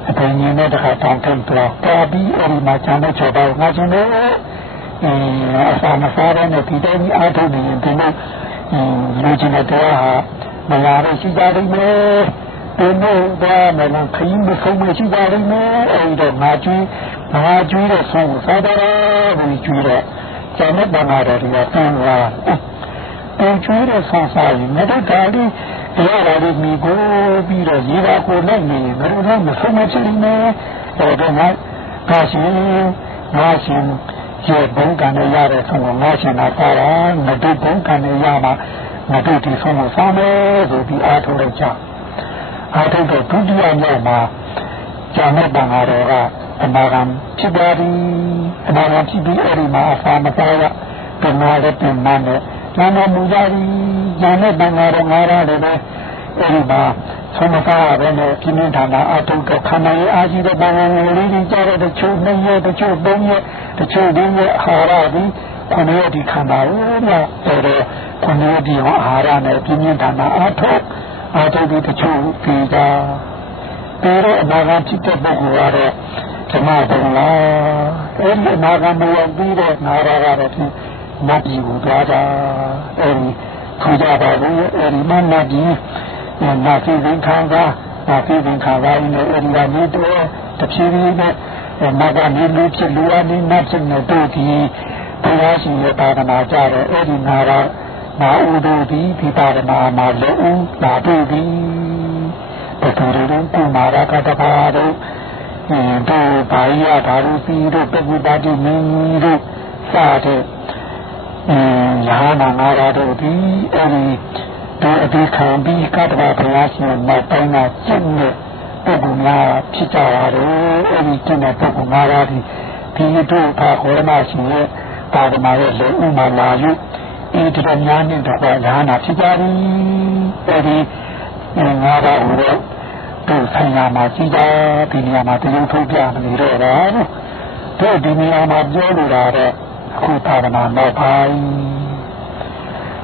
အပြင်ကြီးနဲ့တခါတောင်းထည့်တော့ပေါ်ပြီးအဲဒီမှာချမ်းသာချောပါငါချင်းလည်းအစာမစားတဲ့ဒီတိုင်းအထုပ်နေရင်ဒီလိုလူချင်းတဲ့တရားဟာမရတဲ့ရှိကြတယ်မယ်ဒီလိုတော့မလခင်းမဆုံးမရှိကြတယ်မယ်အဲဒီတော့ငါကျွေးတဲ့ဆုံးကိုစားတယ်ဒီကျွေးတော့ကျန်တဲ့ဘာသာတွေကဆန်းလာကျွေးတဲ့ဆုံးစားရင်ငါတို့ကလည်းတရားတော်လေးမိကိုပြီးတော့ရေပါကိုလိုက်နေငါတို့လည်းမဆုံးမဖြစ်နေတော့ငါရှင်ရေဘုံကံရတဲ့ဆုံးကိုငါရှင်သာစားတာငါတို့ဘုံကံရမှာငါတို့ဒီဆုံးကိုစားမယ်ဆိုပြီးအားထုတ်လိုက်ကြအားထုတ်တော့ဒုတိယမြောက်မှာကျန်တဲ့ဘာသာတော်ကအနာဂံဖြစ်ပါသည်အနာဂံဖြစ်ပြီးအဲဒီမှာအစာမစားရပင်နာလည်းပင်မနဲ့နာမမူကြသည်ကျန်တဲ့ဘာသာတော်ငါရတယ်ပဲအဲဒီမှာဆုံးမစားရပဲနဲ့ပြင်းပြင်းထန်ထန်အားထုတ်တော့ခန္ဓာရဲ့အားကြီးတဲ့ဘာသာငယ်လေးတွေကြတဲ့တချို့2ရက်တချို့3ရက်တချို့4ရက်အာဟာရသည်9ရက်ဒီခန္ဓာရဲ့တော့9ရက်ဒီအာဟာရနဲ့ပြင်းပြင်းထန်ထန်အားထုတ်ပြီးတချို့ပြီးတာแต่အနာဂတ်ဖြစ်တဲ့ပုဂ္ဂိုလ်ကတော့ဓမ္မဘုံလားအဲဒီအနာဂတ်မဝင်ပြီးတဲ့နာရကတော့ဒီနတ်ကြီးကိုသွားတာအဲဒီထူကြပါဘူးအဲဒီမနတ်ကြီးနာသိသင်္ခါရနဲ့အဲဒီကနေတော့တဖြည်းဖြည်းနဲ့နာကနေလူဖြစ်လူအနေနဲ့ဖြစ်နေတော့ဒီဘုရားရှင်ရဲ့သာသနာကြတဲ့အဲဒီနာရနာဥဒုဒီသာသနာမှာလည်းလာတွေ့ပြီဘယ်လိုလဲကုမာရကတပါတော့ဒီဘာရဘာလို့ပြီးတော့ပုဂ္ဂိုလ်ပါတိမင်းတို့စတဲ့ရဟနာငါးပါးတို့ဒီအဲဒီအဒီခံပြီးကတ္တဗဘုရားရှင်နောက်ပိုင်းကကျင့်တဲ့ပုဂ္ဂိုလ်များဖြစ်ကြပါတယ်အဲဒီကျင့်တဲ့ပုဂ္ဂိုလ်ငါးပါးဒီတို့ဘာခေါ်မှရှင်ရဲ့ပါဒနာရဲ့လုံဥမာလာယူဒီတော်များနဲ့တော့ရဟနာဖြစ်ကြပြီအဲဒီငါးပါးကိုတို့ဆိုင်ရာမှာရှိတာဒီနေရာမှာတရုပ်ထုတ်ပြမနေတော့တာတို့ဒီနေရာမှာပြောလိုတာတော့အခုသာသနာနောက်ပိုင်း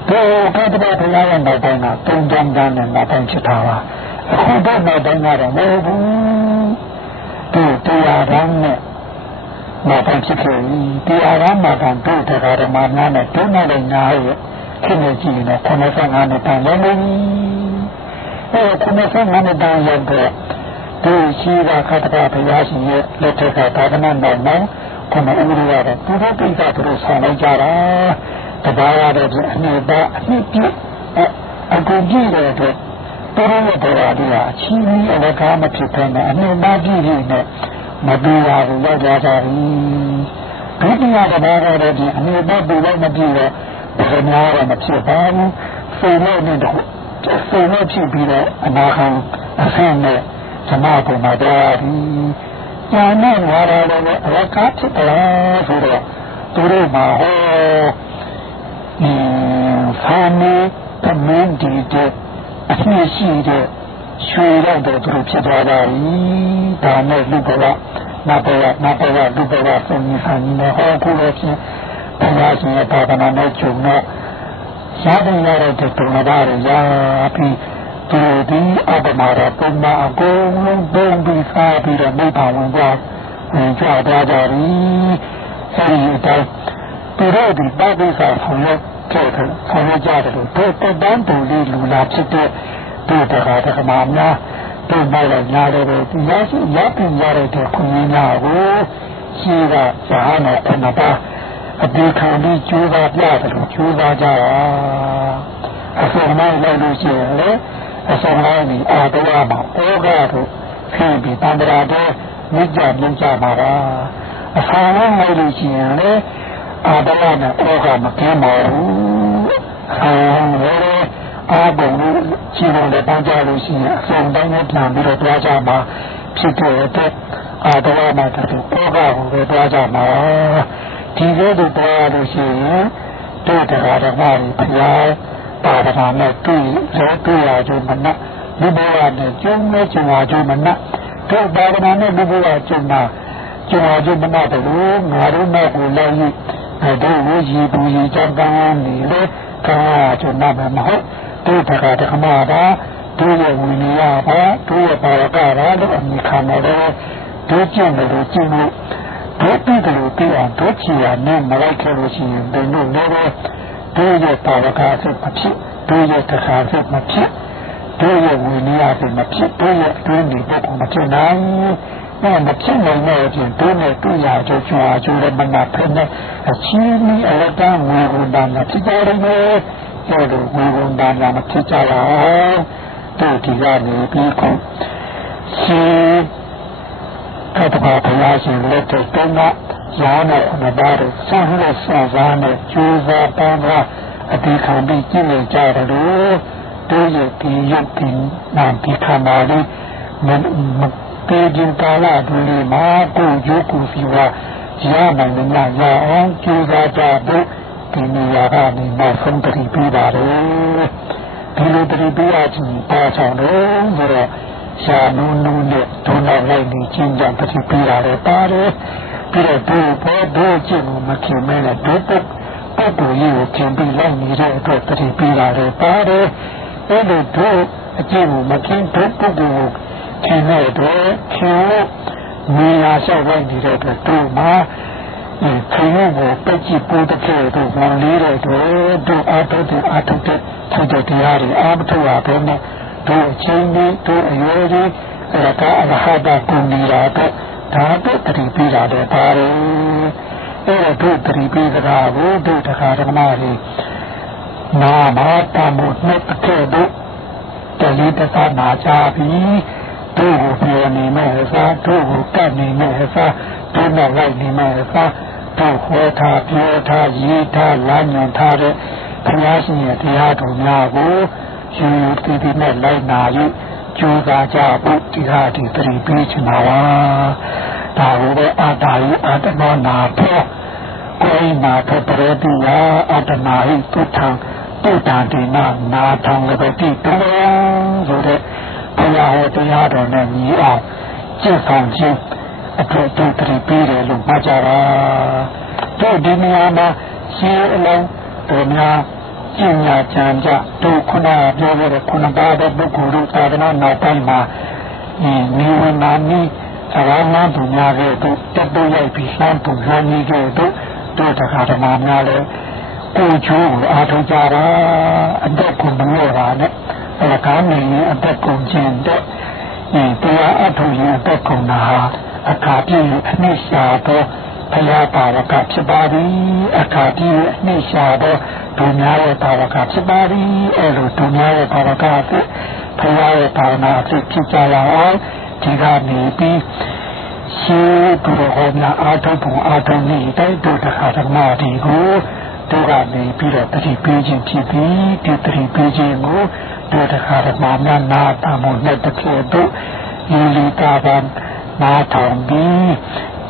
တို့ကတ္တဗဘုရားရဲ့နောက်ပိုင်းကသုံးကြမ်းနဲ့နောက်ပိုင်းဖြစ်တာပါအခုတော့နောက်ပိုင်းကတော့မဟုတ်ဘူးတို့တရားရမ်းနဲ့နောက်ပိုင်းဖြစ်ခဲ့ပြီတရားရမ်းမှာကတို့တရားဓမ္မများနဲ့တို့နဲ့လည်းညာရဲ့ဖြစ်နေကြည့်နေ95နှစ်တန်လုံး95နှစ်တန်ရောက်တော့ဒီရှိတာခတ္တဗဘုရားရှင်ရဲ့လက်ထက်ကသာသနာတော်မှာခုနဥရရတဲ့သူတို့ပိဿသူတို့ဆောင်လိုက်ကြတာတပါးရတဲ့အနှစ်ပါအနှစ်ပြည့်အကုန်ပြည့်တဲ့အတွက်သူတို့ရဲ့တရားတွေဟာအချင်းကြီးအလကားမဖြစ်တဲ့နဲ့အနှစ်ပါပြည့်ပြီးနဲ့မတူရဘူးရောက်ကြတာဒုတိယတပါးရတဲ့အနှစ်ပါပြည့်လိုက်မပြည့်တော့ဘယ်များတော့မဖြစ်ပါဘူးစိတ်နဲ့နဲ့စိတ်နဲ့ဖြစ်ပြီးတော့အနာခံအဆင့်နဲ့ဓမ္မဘုံမှာတရားပြီးဉာဏ်နဲ့ဝါရလည်းအလကားဖြစ်တယ်ဆိုတော့သူတို့မှာဟောသာမေသမင်းဒီတဲ့အဖြစ်ရှိတဲ့ရွှေတော့သူတို့ဖြစ်သွားတာဒါနဲ့လူကနတ်ဘဝလူဘဝဆုံးနေဆိုင်နေဟောခုလို့ချင်းဘုရားရှင်ရဲ့သာသနာနဲ့ကျုံတော့ရှားတင်ရတဲ့တုံနာရရာပြီးသူဒီအပမာရပုံမှာအကုန်လုံးပုံပြီးစားပြီးတော့မိဘဝင်ကြကြသွားကြပြီအဲဒီတော့သူတို့ဒီပတ်သက်ဆောင်ရွက်ကြတယ်လို့တော့တန်းတူလေးလူလာဖြစ်တဲ့ဒီတရားဓမ္မများတို့ဘာလဲညားတယ်ဒီရရှိရပြင်ရတဲ့ခွင့်ရများကိုရှိကဇာနဲ့အနာပါအဒီခံပြီးကျိုးသားပြတယ်လို့ကျိုးသားကြတာအစုံလိုက်လို့ရှိရင်လေအစုံလိုက်ပြီးအာတော်မှာဩဃတို့ဖြစ်ပြီးတန္တရာတဲ့မြင့်ကြမှာပါအစုံလိုက်လို့ရှိရင်လေအာတော်နဲ့ဩဃမကင်းပါဘူးအာဘုံကိုခြေတော်နဲ့ပန်းကြလို့ရှိရင်အစုံတိုင်းနဲ့ပြန်ပြီးတော့တွားကြမှာဖြစ်တဲ့အတွက် อาตมามาถึงพ่อข้าของพระเจ้ามาทีเดียวตัวดูสิตัวแต่ละแต่ว่าพยาปาฐานเนี่ยตุ้ยแล้วตุ้ยอาจุมันนะลูกบัวเนี่ยจุ่มเนี่ยจุ่มอาจุมันนะตัวปาฐานเนี่ยลูกบัวจุ่มนะจุ่มอาจุมันนะแต่รู้งารู้แม่กูเลยแต่ดูว่ายีบุยีจังกันนี่เลยกันจุ่มนะแบบนั้นตัวแต่ละแต่ขมาดาตัวอย่างวิญญาณตัวปาระการะแล้วมีคำอะไรตัวจริงเลยจริงเลยตัวตีกันเลยตีอ่ะตัวชี้อ่ะเนี่ยมาไล่แค่รู้ชี้เป็นนู่นนี่เลยตัวอย่างปาระการะมาพิตัวอย่างตะขาบมาพิตัวอย่างวิญญาณมาพิตัวอย่างตัวนี้พวกมาพินั้นเนี่ยมาพิในแง่จริงตัวเนี่ยตัวอย่างจะชัวร์ชัวร์มันมาเพิ่มเนี่ยชี้นี่อะไรต่างวิญญาณมาพิจารณาเออดูวิญญาณมาพิจารณาตัวที่ว่านี่พี่ของชีข้าพเจ้าพยาสิเล็กตัวต้นนะยาเนี่ยคนบ้าเลยสร้างให้สร้างร้านเนี่ยจูซาปานว่าอธิษฐานที่จิ้งเลยจ้าเลยตัวใหญ่ปียุปีนามปีขามาลีมันเป็นจินตาลาดูเลยมากูยุกูสิว่ายามันไม่น่ายาอ๋อจูซาจ้าบุปีนี้ยาบ้านนี่มาส่งปฏิปีบาเลยဒီလိုတတိပိယကြီးပါချောင်းတော့ဆိုတော့ရှာနုံနုံနဲ့ဒုနာလိုက်ပြီးချင်းကြပတိပိရတယ်ပါတယ်ပြီးတော့ဒီဘောဒုချင်းကိုမခင်မဲနဲ့ဒုပုတ်ပုတ်ကိုကြီးကိုခင်ပြီးလိုက်နေတဲ့အတွက်တတိပိရတယ်ပါတယ်အဲ့ဒီဒုအကျင့်ကိုမခင်ဒုပုတ်ကိုခင်တဲ့အတွက်ခင်မြေယာလျှောက်လိုက်နေတဲ့အတွက်တို့မှာခင်ကိုပက်ကြည့်ပိုးတဲ့တို့ဝင်လေးတဲ့တို့အားထုတ်တဲ့သူတို့တရားတွေအားမထုတ်ရဘဲနဲ့တို့အချင်းကြီးတို့အရွယ်ကြီးအဲ့ဒါအလဟဒကိုနေတာတော့ဒါတော့တတိပိတာတော့ပါတယ်အဲ့ဒါတို့တတိပိတာကိုတို့တခါဓမ္မတွေနာမတမှုနဲ့တကယ်တော့တလီတသနာကြပြီးတို့ကိုပြောနေမဲ့စားတို့ကိုကတ်နေမဲ့စားတို့နဲ့လိုက်နေမဲ့စားတို့ဟောထားပြောထားရေးထားလမ်းညွှန်ထားတဲ့ဘုရားရှင်ရဲ့တရားတော်များကိုယူတည်တည်နဲ့လိုက်နာ၍ကြိုးစားကြဖို့ဒီဟာဒီတတိပေးချင်ပါပါဒါကိုပဲအာတာယအာတနောနာဖောကိုယ်နာထပရတိယအာတနာဟိတုထံတုတ္တံတိနာနာထံလည်းပဲတိတုံးဆိုတဲ့ဘုရားဟောတရားတော်နဲ့ညီအောင်ကျင့်ဆောင်ခြင်းအတွက်တတိပေးတယ်လို့မှတ်ကြပါတို့ဒီနေရာမှာရှင်းအလုံးတို့များကျင့်ညာကြံကြတို့ခုနပြောခဲ့တဲ့ခုနပါတဲ့ပုဂ္ဂိုလ်တို့သာသနာနောက်ပိုင်းမှာနိဝရဏနိသရဏသူများရဲ့တို့တက်တော့ရိုက်ပြီးလှမ်းပူလှမ်းကြီးခဲ့တို့တခါဓမ္မများလဲကိုချိုးကိုအားထုတ်ကြတာအသက်ကိုမလို့တာနဲ့အဲဒါကနေအသက်ကိုကျင့်တဲ့တရားအထုတ်ရင်အသက်ကိုနာအခါပြည့်အနှိမ့်ရှာတော့ဘုရားပါရကဖြစ်ပါသည်အခါပြည့်အနှိမ့်ရှာတော့ဒုများရဲ့ပါရကဖြစ်ပါသည်အဲ့လိုဒုများရဲ့ပါရကဖြစ်ဘုရားရဲ့ပါရနာဖြစ်ကြရအောင်ဒီကနေပြီးရှိသူတော်ဟောများအားထုတ်ပုံအားထုတ်နေတဲ့ဒုတခါဓမ္မဒီကိုတို့ကနေပြီးတော့တတိပေးခြင်းဖြစ်ပြီးဒီတတိပေးခြင်းကိုဒုတခါဓမ္မများနာတမှုနဲ့တစ်ခေတ်တို့ဤလီတာဗံနာထောင်ပြီး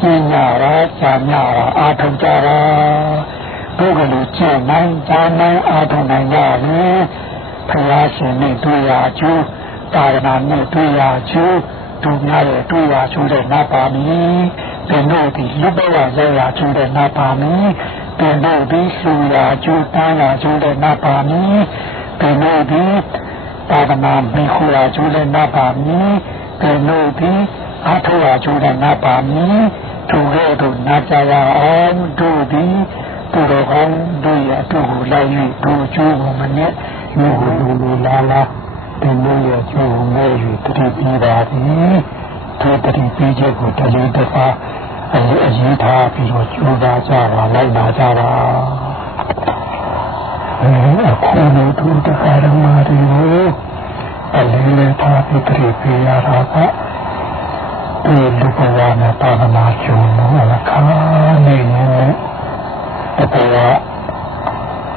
ကျင့်ကြတာကြာမြတာအားထုတ်ကြတာဘုရားလူကျင့်နိုင်ကြာနိုင်အားထုတ်နိုင်ကြတယ်ဘုရားရှင်နဲ့တွေ့ရကျိုးတာရဏနဲ့တွေ့ရကျိုးသူများရဲ့တွေ့ရကျိုးတဲ့နတ်ပါမည်ဘယ်လိုဒီလူဘဝရောက်ရကျိုးတဲ့နတ်ပါမည်ဘယ်လိုဒီလူရကျိုးတန်းရကျိုးတဲ့နတ်ပါမည်ဘယ်လိုဒီတာရဏမေခူရကျိုးတဲ့နတ်ပါမည်ဘယ်လိုဒီအားထုတ်ရကျိုးတဲ့နတ်ပါမည်သူရဲ့တို့နာကြရအောင်တို့ဒီသူတော်ကောင်းတို့ရဲ့အတူကိုလိုက်၍တို့ကျိုးကိုမနဲ့လူလူလာလာဒီလိုရဲ့ကျိုးကိုမဲ့၍တတိပြီးပါသည်ဒီတတိပြီးချက်ကိုတလေးတစ်ပါးအရေးထားပြီးတော့ကျိုးစားကြပါလိုက်နာကြပါအခုလိုသူတခါရမတွေကိုအလေးလေးထားပြီးတတိပြီးရတာကဒီလူဘဝနဲ့ပါဒနာကျုံလို့ခါနေနေတော့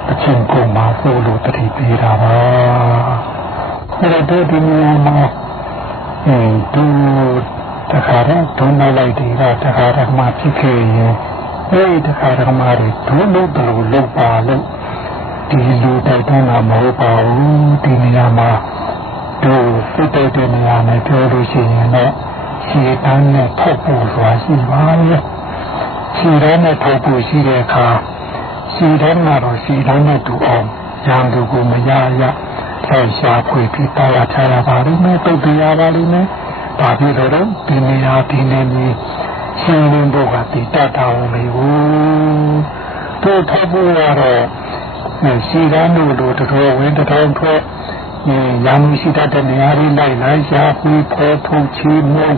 အချင်းကိုမှာဆိုလို့တတိပေးတာပါဒါတို့ဒီနေရာမှာသူ တခါတော့ဒုံနောက်လိုက်တွေကတခါတော့မှဖြစ်ခဲ့ရင်တခါတော့မှဒုံလို့တလို့လောက်ပါလို့ဒီလိုတိုက်တွန်းတာမဟုတ်ပါဘူးဒီနေရာမှာတို့စိတ်တဲ့နေရာနဲ့ပြောလို့ရှိရင်တော့ခြေတန်းနဲ့ထောက်ဖို့ဆိုတာရှိပါရဲ့ခြေတန်းနဲ့ထောက်ဖို့ရှိတဲ့အခါခြေတန်းကတော့ခြေတန်းနဲ့တူအောင်ရံသူကိုမရရဆက်ရှာဖွေပြီးတာယာထားရပါလိမ့်မယ်တုတ်တရားပါလိမ့်မယ်ဘာဖြစ်လို့လဲဒီနေရာဒီနေမီရှင်းလင်းဖို့ကတည်တတ်တာဝင်လေဘူးတို့ထောက်ဖို့ကတော့ခြေတန်းတို့လိုတော်ဝင်တော်ထွက်ရံရှိတတ်တဲ့နေရာလေးလိုက်လိုက်ရှာဖွေဖော်ထုတ်ချေမုန်း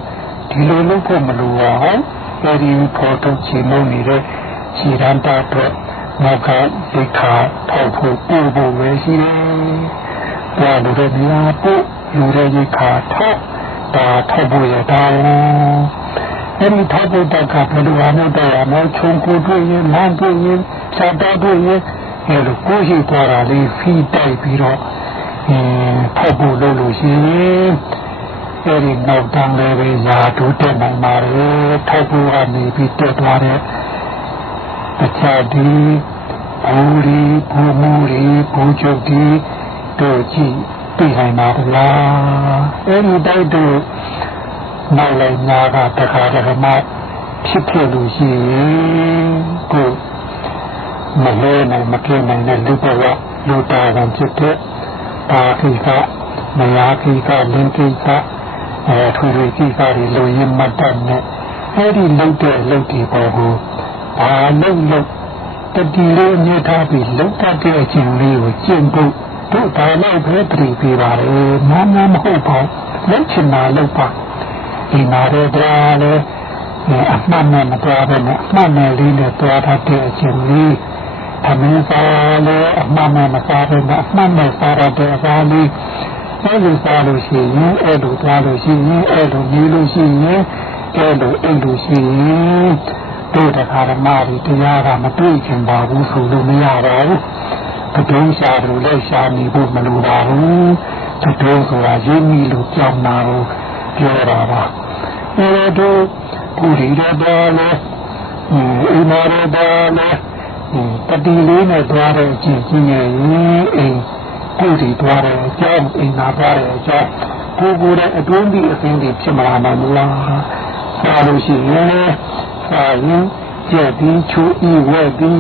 ဒီလိုလုပ်ဖို့မလိုပါဘူးအဲဒီဖော်ထုတ်ချေမုန်းနေတဲ့ခြေတန်းတာတော့နောက်ကဒီခါထောက်ဖို့ပို့ဖို့ပဲရှိတယ်။ဒါလိုတဲ့နေရာပို့လူတွေဒီခါထောက်တာထောက်ဖို့ရတာ။အဲဒီထောက်ဖို့တက်ကဘယ်လိုအားနဲ့တော့မချုံကိုတွေ့ရင်လမ်းတွေ့ရင်စာတော်တွေ့ရင်အဲလိုကိုရှိသွားတာလေးဖီးတိုက်ပြီးတော့ထောက်ဖို့လုပ်လို့ရှိရင်အဲဒီနောက်တန်းလေးပဲရာထူးတက်နိုင်ပါလေထောက်ဖို့ကနေပြီးတက်သွားတဲ့အခြားဒီဘူရီဘူမူရီဘူချုပ်ဒီတို့ကြည့်သိနိုင်ပါလားအဲဒီတိုက်တို့နောက်လိုက်ညာကတခါတခါမှဖြစ်ဖြစ်လို့ရှိရင်ကိုမလဲနိုင်မကင်းနိုင်တဲ့လူဘဝလူတာဝန်ဖြစ်တဲ့ပါခိကမယာခိကလင်းခိကထွေထွေခိကတွေလူရင်းမတ်တဲ့နဲ့အဲဒီလုပ်တဲ့လုပ်ဒီပေါ်ကိုဘာလို့တတိလေးမြတ်ထားပြီးလုံတတ်တဲ့အချိန်လေးကိုကျင့်ဖို့တို့ဒါလည်းပဲတတိပြပါလေနားမဟုတ်ပါလက်ချင်တာလုပ်ပါဒီမှာတော့ဒါလည်းအမှန်နဲ့မတော်ပဲနဲ့အမှန်နဲ့လေးနဲ့တော်တတ်တဲ့အချိန်လေးအမင်းစားလည်းအမှန်နဲ့မစားပဲနဲ့အမှန်နဲ့စားရတဲ့အစားလေးအဲ့လိုစားလို့ရှိရင်အဲ့လိုသွားလို့ရှိရင်အဲ့လိုနေလို့ရှိရင်အဲ့လိုအိမ်လို့ရှိရင်တို့တရားဓမ္မတွေတရားကမတွေ့ချင်ပါဘူးဆိုလို့မရပါဘူး။တုံးရှာလို့လည်းရှာနေဖို့မလိုပါဘူး။တုံးဆိုတာရင်းမိလို့ကြောင်းတာကိုပြောတာပါ။အဲတို့ကိုယ်ရည်တော်လည်းအိမ်တော်လည်းတတိလေးနဲ့သွားတဲ့အချင်းချင်းရဲ့အိမ်ကိုယ်ဒီသွားတဲ့အကြောင်းအိမ်သာသွားတဲ့အကြောင်းကိုယ်ရဲ့အတွင်းဒီအစဉ်ဒီဖြစ်မှာမလား။ဒါလို့ရှိရင်စာရင်ကျက်ပြီးချူဤဝဲပြီး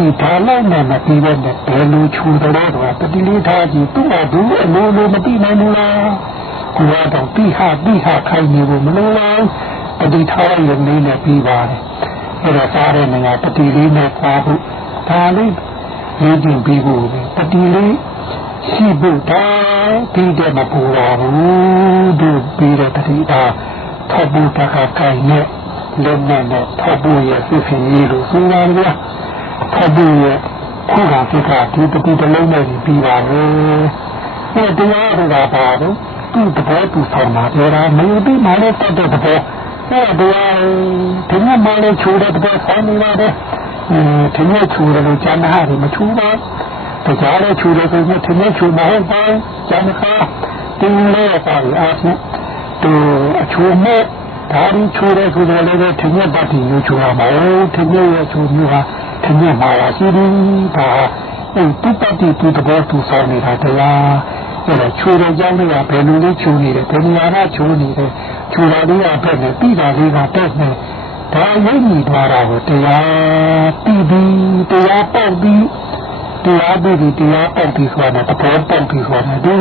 ဤဒါလည်းမပြီးပဲနဲ့ဘယ်လိုချူတယ်တော့တတိလေးထားကြည့်သူ့အတူအလိုလိုမသိနိုင်ဘူးလားကိုယ်ကတော့ပြီးဟာခိုင်းနေဖို့မလိုလားတတိထားရနေနဲ့ပြီးပါတယ်အဲ့ဒါစားတဲ့နေရာတတိလေးနဲ့စားဖို့ဒါလေးရေးကြည့်ပြီးဖို့တတိလေးရှိဖို့ဒါပြီးတဲ့မပူပါဘူးဒီပြီးတဲ့တတိထားထပ်ဖို့တခါခိုင်းနေလုံးနဲ့ထောက်ဖို့ရဖြစ်ဖြစ်ရလို့ဆိုပါလားထောက်ဖို့ရခုကဖြစ်တာဒီတကူတလုံးနဲ့ပြီးပါမယ်အဲတရားကပါတော့သူ့တဘောသူဆောင်တာပြောတာမယူပြီးမှလည်းတတ်တဲ့တဘောအဲတရားဒီမှာမှလည်းချိုးတဲ့တဘောဆောင်နေပါတယ်ဒီနေ့ချိုးတယ်လို့ကျန်တာဟာမချိုးပါတရားလည်းချိုးတယ်ဆိုရင်ဒီနေ့ချိုးမဟုတ်ပါကျန်တာတင်းလေးပါအားဖြင့်သူအချိုးမဲ့ဒါရီချိုးတဲ့ဆိုတော့လည်းထင်ရပတ်ပြီးချိုးရမှာထင်ရရဲ့ချိုးမျိုးဟာထင်ရမှာလားရှိသည်ဒါတူပတ်တီတူတော့သူဆောင်နေတာတရားအဲ့ဒါချိုးတဲ့ကြောင်းတွေကဘယ်လိုလဲချိုးနေတယ်ဘယ်နေရာကချိုးနေတယ်ချိုးတာလေးကဖက်နေပြီးတာလေးကတက်နေဒါရိပ်မိသွားတာကိုတရားပြီးပြီးတရားပေါက်ပြီးတရားပြီးတရားပေါက်ပြီးဆိုတာတဘောပေါက်ပြီးဆိုတာဒီ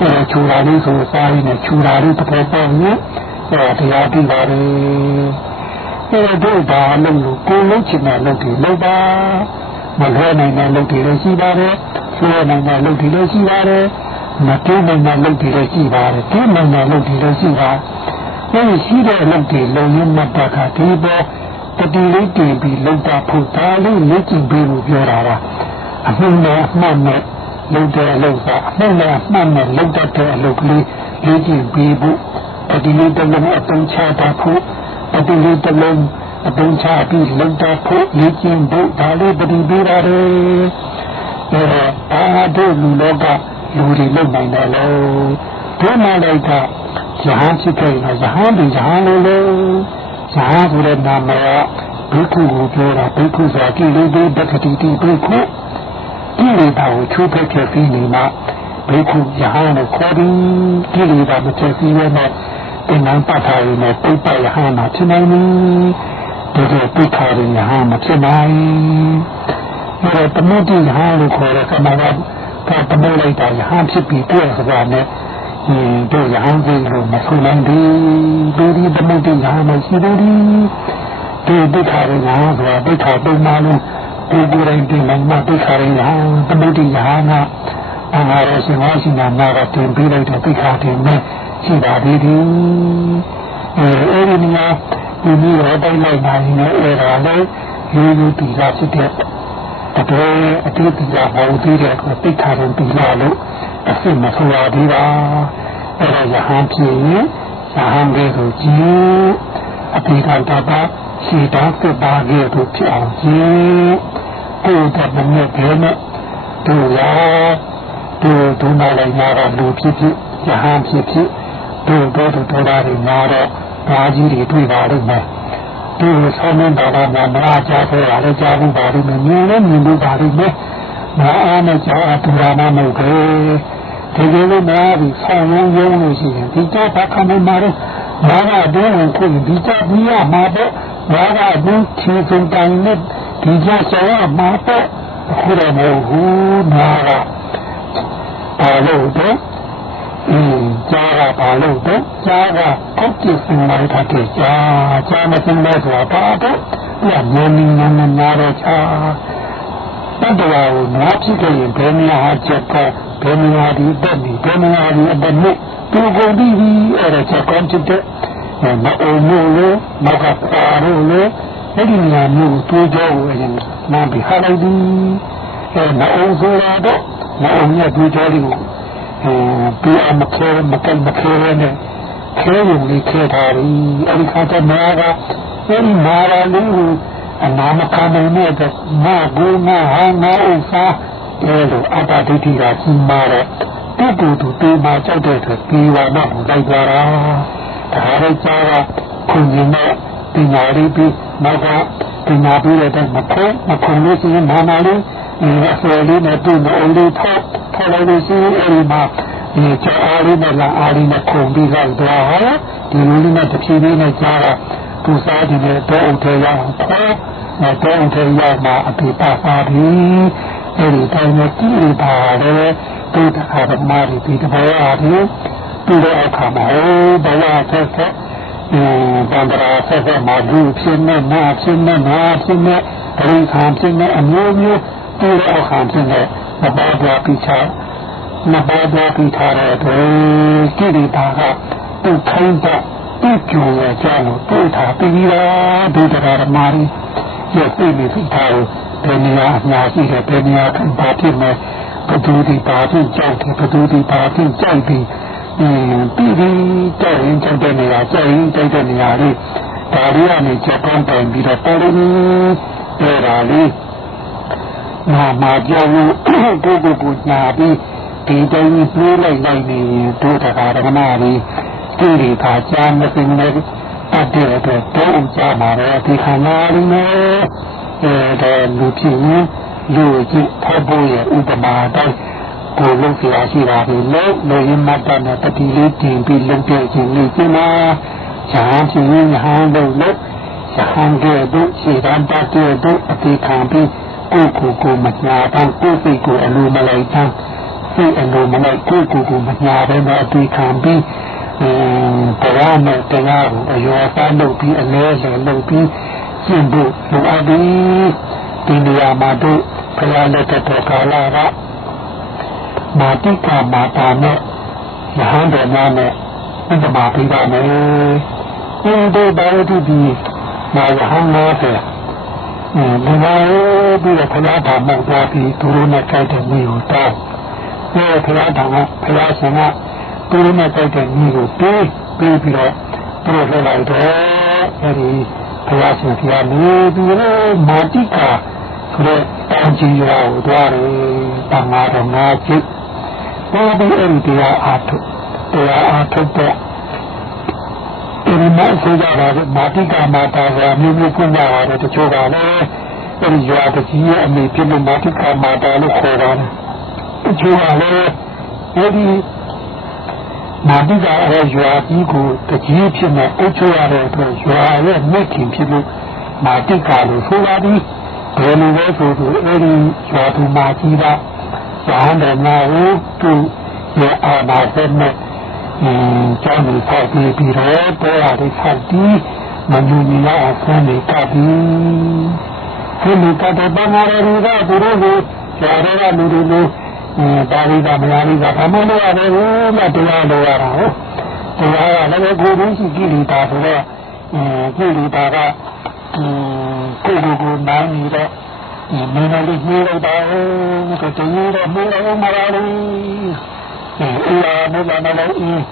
အဲ့ချိုးတာလေးဆိုစားရင်းနဲ့ချိုးတာလေးတဘောပေါက်ရင်တရားပြီးပါလေအဲ့တော့ဒါလုံးလို့ကိုလုံးချင်တဲ့လုပ်တွေလုပ်ပါမလွဲနိုင်တဲ့လုပ်တွေလည်းရှိပါတယ်ဆွဲနိုင်တဲ့လုပ်တွေလည်းရှိပါတယ်မတိုးနိုင်တဲ့လုပ်တွေလည်းရှိပါတယ်တိုးနိုင်တဲ့လုပ်တွေလည်းရှိပါအဲ့ရှိတဲ့လုပ်တွေလုံရင်းမတခါဒီပေါ်တတိလေးတင်ပြီးလုပ်တာဖို့ဒါလေးလေ့ကျင့်ပြီးလို့ပြောတာပါအမှန်နဲ့အမှန်နဲ့လုပ်တဲ့အလုပ်ကအမှန်နဲ့အမှန်နဲ့လုပ်တတ်တဲ့အလုပ်ကလေးလေ့ကျင့်ပြီးဖို့အဒီလေးတလုံးအတုံးချတာဖို့အဒီလေးတလုံးအတုံးချပြီးလုံတာဖို့လေ့ကျင့်ဖို့ဒါလေးပတိပေးရတယ်အဲဒါတို့လူလောကလူတွေလုပ်နိုင်တယ်လို့ဒီမှာလိုက်တာ Jahan Chikana, Jahan, Jahan, Jahan, Namara, Biku, Biku, Zaki, Bakati, Biku, Gilida, Chupa, Finima, Biku, Jahan, according Gilida, the Chefina, the Nampata, Pipa, Yahana, Chinani, the Pika in Yahana, Chinai, the Modi Yahan, Kamara, Patamolata, Yahan, Chipi, Savannah. Tôi giảng viên rồi mà không làm đi tâm môn tình giảng mà chỉ đi tôi biết khả năng rồi biết khả tôi mà luôn tôi đi đến tình mình mà biết khả năng tâm môn tình giảng là anh ấy sẽ nói xin làm nào và tìm biết đây thì biết khả tìm này chỉ đã đi đi ở đây nha như ở đây này nữa ở đây như tỷ lệ sẽ đẹp ở đây tỷ lệ hậu tỷ lệ của biết khả năng tỷ lệ luôn Asi masuk di bawah, ada jahan sini, jahan itu ji, api kata sidang sebagai itu ji, tu tak benar benar, tu ya, tu nalai nara lupi jahan sini, tu dari nara ngaji itu baru mah, tu sama dalam nama jago ada jago baru mah, minggu baru mah, mana jago aturan nama Jadi mari saya yang ini kita akan mari mana ada yang bisa dia mana ada cinta ini dia saya mana kurang mana palu tu cara palu tu cara kopi semua itu cara macam mana apa tu ya mana nara cara Padahal nanti kalau dunia hajat dunia di bumi tu godi ada cakap cinta nak umur nak apa jadi ni tu jauh yang nabi halal di nak umur ada nak umur tu jauh dia makan ni kerja ni kerjari ada kata mara ni nama kami ni ada guna hanga usaha itu apa tidak semara tu macam itu kiwa nak belajar ada cara kunjungan tinggali pi maka tinggali ada makan ni sih mana ni asal ni tu nak thau ni sih mah cara ni nak kumbi lah di ni nak terpilih ni cara pusat ini tu yang tu yang mah api pasari ini tanya kiri pada tu tak ada mari di bawah ni tu dah kamu bawa saya bandara saya maju sini dari sini ambil tu dah sini nabar bicara tu kiri pada tu kaya tu jual jalan tu tapi tu tak ada mari jadi ni tahu dunia nasi ke dunia tempat ini betul di pati jadi pilih jadi dunia ni tarian ni Jepun dan bila paling beralih nama jauh buku nabi tidak mulai ni tu tak ada mari pilih kajian mesin ni ada tahu zaman di kanal ni dan lucu lucu tabuya utama dan pulau Sia loh mata na tadi litin bilang ni cuma jangan sini jangan dulu jangan tu siram tadi tu di kampi kuku macam kuku anu Malaysia si anu Malaysia kuku macam di kampi peran tengah ayuh lupi lupi Simbu, luadi dunia madu pelana terkalara mati kamatane jahan denane untuk mati dane ini baru di jahan nase dengan bila pelana mati turun kaitan miutan pelana turun kaitan miutan bila proses itu dari Pelajaran dia ni mati kah? Sudah tanjil jauh dari pangaruh ngaji. Tapi dia atuk ဒီမှာဆိုကြတာမာတိကမာတာကမျိုးမျိုးဖွင့်ကြပါတယ်တချို့ကလည်းအဲဒီရွာတကြီးရဲ့အမေဖြစ်လို့မာတိကမာတာလို့ခေါ်တာတချို့ကလည်းအဲဒီမာတိကရဲ့ရွာကြီးကိုတကြီးဖြစ်နေအုပ်ချုပ်ရတဲ့အတွက်ရွာရဲ့မိခင်ဖြစ်လို့မာတိကလို့ဆိုပါသည်ဘယ်လိုလဲဆိုတော့အဲဒီရွာသူမာကြီးကဘာမှမဟုတ်သူရဲ့အာနာစနဲ့ကျောင်းကိုဖောက်ပြီးတော့ပေါ်ရတဲ့ဖောက်ပြီးမညူညီလာဆန်းနေကပ်ပြီးဒီလိုကတော့ဘာမှလည်းသူတို့ကိုရွာတွေကလူတွေကိုဒါရီကမယားလေးကဘာမှမလုပ်ရဘူးမတရားလုပ်ရတာဟုတ်တရားကလည်းကိုယ်ရင်းရှိကြည့်နေတာဆိုတော့ကြည့်နေတာကကိုယ်ကိုနိုင်နေတော့မင်းလည်းနှေးလိုက်တာဟုတ်တယ်တူတော့နှေးလိုက်မှလာလို့အေးလာမလာမလာအေး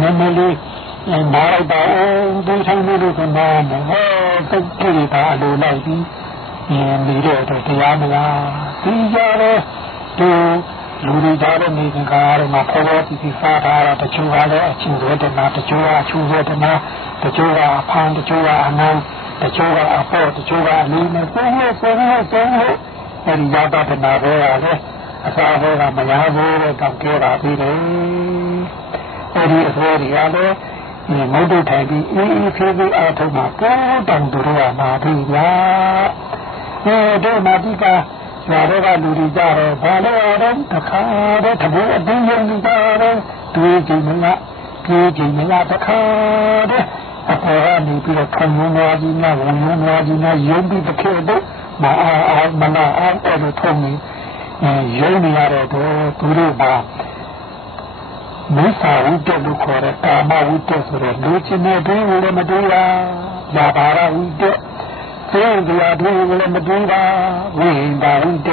နည်းနည်းလေးနားလိုက်ပါဒီဆိုင်လေးကနားနေဟောကြည့်နေတာအလိုလိုက်ပြီးနေတော့တရားမလားဒီကြတော့သူလူတွေကြားတဲ့နေကကားတော့မှာပေါ်ပေါ်စီစီစားတာတချို့ကလည်းအချင်းတွေတနာတချို့ကအချူတွေတနာတချို့ကအဖန်တချို့ကအနမ်းတချို့ကအပေါ်တချို့ကအလေးနဲ့ဆုံးအဲဒီရတာတနာတွေလည်းအစားဘောကမရဘူးတော့တောင်းကြတာပြီးတယ်အဲဒီအစိုးရကလည်းမုတ်တုထိုင်ပြီးအေးဖေးဖေးအားထုတ်မှာပေါ်တောင်းတို့ရမှာပြီလားတို့မာတိကရွာတွေကလူတွေကြတော့ဘာလို့ရတော့တခါတော့တဘိုးအတင်းရုံကြတော့တွေ့ကြမလားပြေးကြမလားတခါတော့အပေါ်ကနေပြီးတော့ထုံငွားကြီးနဲ့ဝင်ငွားကြီးနဲ့ရုံပြီးတစ်ခေတ်တော့မအားမနာအားအဲ့လိုထုံနေရုံနေရတော့သူတို့ပါမိစ္ဆာဝိတ္တလို့ခေါ်တဲ့ကာမဝိတ္တဆိုတဲ့လူချင်းတဲ့ဘင်းကိုလည်းမတွေးတာယာဘာရဝိတ္တသေတရားတွေလည်းမတွေးတာဝိဟိန္ဒဝိတ္တ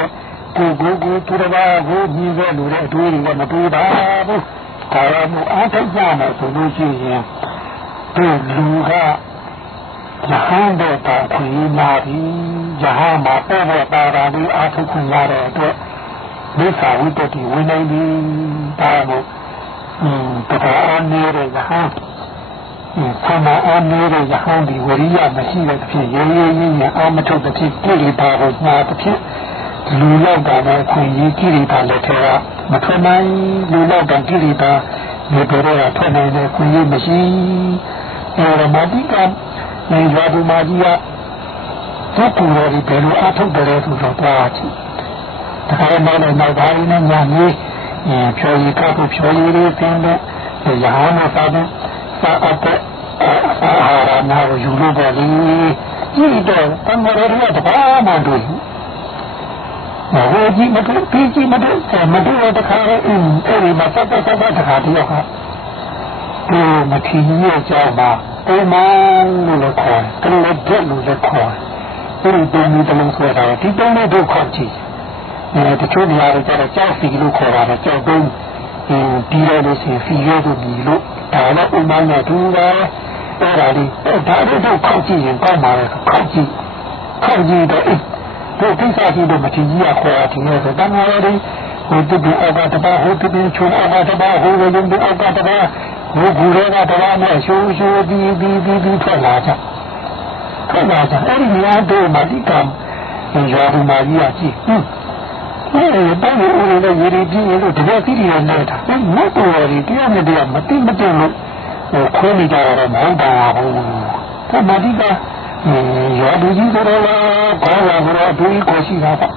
ကိုသူတော်ဘာကိုညီခဲ့လို့တဲ့အတွေးတွေလည်းမတွေးပါဘူးဒါရမို့အားထုတ်ကြမယ်ဆိုလို့ရှိရင်ဒီလူကယဟန်တဲ့တာခွေလာပြီးယဟန်မှာပေါ်ပေါ်တာတာပြီးအားထုတ်ခွင့်ရတဲ့အတွက်မိစ္ဆာဝိတ္တတိဝင်နေပြီဒါမို့တရားအားနေတဲ့ယဟန်ဆန္ဒအားနေတဲ့ယဟန်ဒီဝရိယမရှိတဲ့ဖြစ်ရင်းအားမထုတ်တဲ့ဖြစ်ကိလေသာကိုမှားတဲ့ဖြစ်လူလောက်တာနဲ့ခွင့်ရကိလေသာလက်ထက်ကမထွက်နိုင်လူလောက်တာကိလေသာဒီပေါ်ရထွက်နိုင်တဲ့ခွင့်ရမရှိအဲမာတိကနေရွာသူမကြီးကသူ့ကိုယ်တော်ဒီဘယ်လိုအားထုတ်တယ်ဆိုတော့တာချီတခါတော့နောက်သားရင်းနဲ့ညာကြီးဖြော်ရည်ကပ်ဖြော်ရည်လေးသင်တဲ့ရဟန်းမသာတဲ့စာအပ်တဲ့အာဟာရနာကိုယူလို့ပဲလေဒီတော့တမရရတဘာမှတို့ဟိုကြီးမတို့ပြီးကြီးမတို့တခါအဲ့ဒီမှာပတ်တခါတည်းဟာဒီမထီးရဲ့ကြောင့်ပါအိမ်မလို့လည်းခေါ်တယ်ကလေးတက်လို့လည်းခေါ်တယ်ဒီတုံးမျိုးတလုံးဆိုတာဒီတုံးလေးတို့ခေါ်ကြည့်တချို့နေရာတွေကျတော့ကြောက်စီလို့ခေါ်တာကြောက်တုံးပြီးတော့လို့စီရဲလို့ဒီလို့ဒါလည်းအိမ်မနဲ့တူတယ်အဲ့ဒါလေးဒါတို့ခေါ်ကြည့်ရင်ကောင်းပါလေခေါ်ကြည့်တော့တို့ကိစ္စကြီးတို့မထီးကြီးကခေါ်တာဒီလိုဆိုတန်းရည်ဟိုတူအောက်ကတပါဟိုတူချုံအောက်ကတပါဟိုရုံးအောက်ကတပါဘုကူရဲကတရားနဲ့ရှိုးပြီးထွက်လာကြအဲ့ဒီနေရာတို့မှာဒီကံရွာသူမကြီးကကြည့်တောင်းလို့ဦးလည်းရေဒီပြင်းလို့တကယ်စီးရီနေတာမဟုတ်တော်ရီတရားနဲ့တရားမသိလို့ခိုးနေကြတော့မဟုတ်ပါဘူးဒါမှဒီကရွာသူကြီးဆိုတော့ဘာလာတော့အတူကိုရှိတာပါ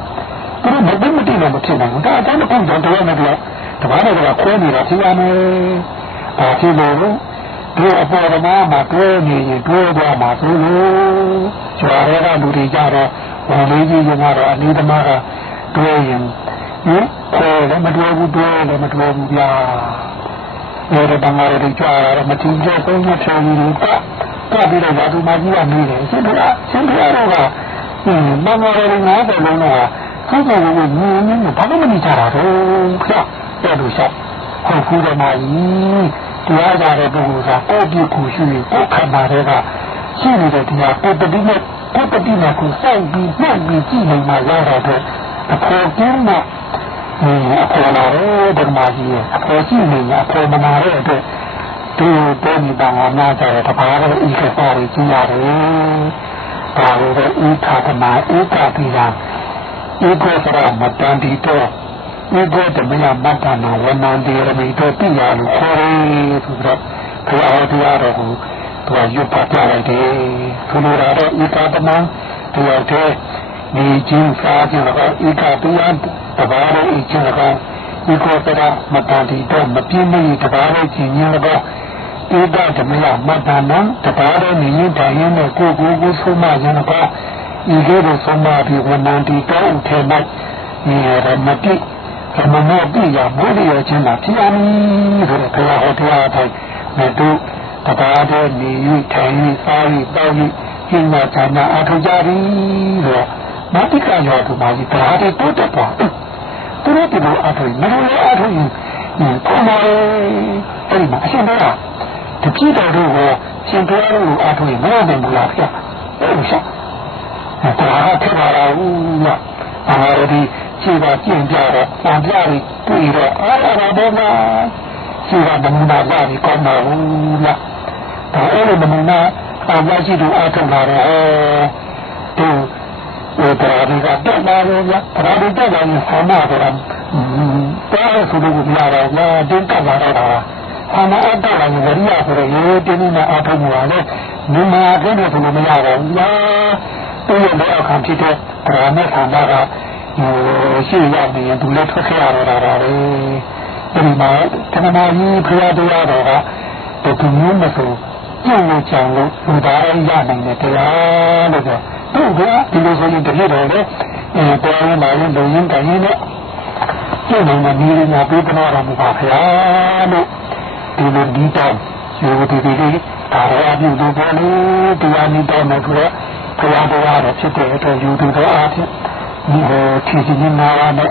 သူတို့မသိလို့မဖြစ်နိုင်ဘူးဒါအတိုင်းကုန်တော့တရားနဲ့တရားတပါးတော့ခိုးနေတာသိရမယ်ဒါဖြစ်လို့ဒီအပေါ်ကမှာတွဲနေရင်တွဲသွားမှာဆိုလို့ကျွာရဲကလူတွေကြတော့ဝန်လေးကြီးကတော့အလေးသမားကတွဲရင်ခေါ်လည်းမတွဲဘူးဗျာအဲ့ဒါတမားတွေကြွားတော့မထီးကျဆုံးမချောင်းကြီးကပြီးတော့ဘာသူမကြီးကနေတယ်ရှင်ပြတော့ကမမရင်း90လုံးကဆောက်ဆောင်ကိုမြင်းနဲ့ဘာမှမနေကြတာတော့ခါအဲ့လိုဆောက်ဟုတ်ခုတော့မကြီးတရားကြတဲ့ပုဂ္ဂိုလ်ကကိုယ့်ပြခုရှိကိုယ်ခန္ဓာတွေကရှိနေတဲ့တရားကိုယ်တတိနဲ့ကိုစိုက်ပြီးနှံ့ပြီးကြည့်နေမှရတာတဲ့အဖို့ကျင်းမှာအဖို့လာတော့ဓမ္မကြီးရဲ့အဖို့ရှိနေရအဖို့မနာတဲ့အတွက် ดูเป็นบางน่าจะทบาร์อีกฝ่ายจริงอะไรบางเรื่องอีกขาดมาอีกขาดที่ยังอีกก็สระมาตันดีตัวอีกก็จะไม่ยอมมาตันเอาวันนั้นเดียร์มีตัวที่ยาลุคอยสุดรับพยาที่ยาเราตัวยุบปัจจัยเดียทุนเราอีกขาดมาตัวเท่มีจริงฟ้าจริงแล้วก็อีกขาดที่ยังทบาร์อีกจริงแล้วก็อีกก็สระมาตันดีตัวมาพิมพ์ไม่ทบาร์จริงแล้วก็อีกก็จะไม่ยอมมาตันนั้นทบาร์มียิ่งแต่ยิ่งเนี่ยกูสู้มาจริงแล้วก็อีกเรื่องสมัยที่วันนั้นที่ตัวอุเทนนี่เราไม่ติเราไม่ติอย่าบุรีเอาจริงนะที่อันนี้คือพยาหัวที่อาทัยไม่ดูทบาร์นี่แทงนี่ฟ้านี่เต้านี่ยิ่งมาจากนั้นอาทุจารีเลยมาติการยอดตัวมาที่ตราที่ตัวตัวตัวที่เราอาทุยไม่รู้อาทุยเข้ามาไอ้มาเช่นนั้นที่พี่เราดูว่าเช่นที่เราอาทุยไม่ได้เป็นบุญหลักเนี่ยไม่ใช่แต่ถ้าเทวราหูเนี่ยอะไรดีชีวะจริงจังเลยสัญญาณตุยเลยอะไรบ้างนะชีวะมันน่าจะมีความหมายนะแต่เออมันน่าสัญญาชีดูอาจจะมาเลยตัวแต่ละดีก็ได้มาเลยนะแต่ละดีได้ยังหาหน้าตัวนั้นแต่สุดท้ายไม่ได้นะดึงกันมาได้ละหาหน้าได้ยังวันนี้อะไรที่นี่นะอาจจะมาเลยนี่มาเรื่องนี้ไม่ได้นะตัวอย่างเราคำที่ตัวเราไม่ทำได้ก็สิ่งอย่างนี้ดูแลทุกอย่างเราเลยดีมากขณะนี้พยาตัวเราก็ตัวคุณยุ่งมาสู่ยิ่งจังเลยดูได้ยังไงเนี่ยตัวเราเนี่ยตัวเราที่เราส่งไปให้เราเนี่ยตัวเรามาอย่างดูยิ่งกันเนี่ยยิ่งมันมีเรื่องอะไรเป็นอะไรมาพยาเนี่ยตัวเราดีจังอยู่ดีตาเราอยู่ดูไปเลยตัวนี้ตัวนั้นตัวพยาตัวเราที่ตัวอยู่ดูตัวอาทิตย์นี่ที่จริงนาราเนี่ย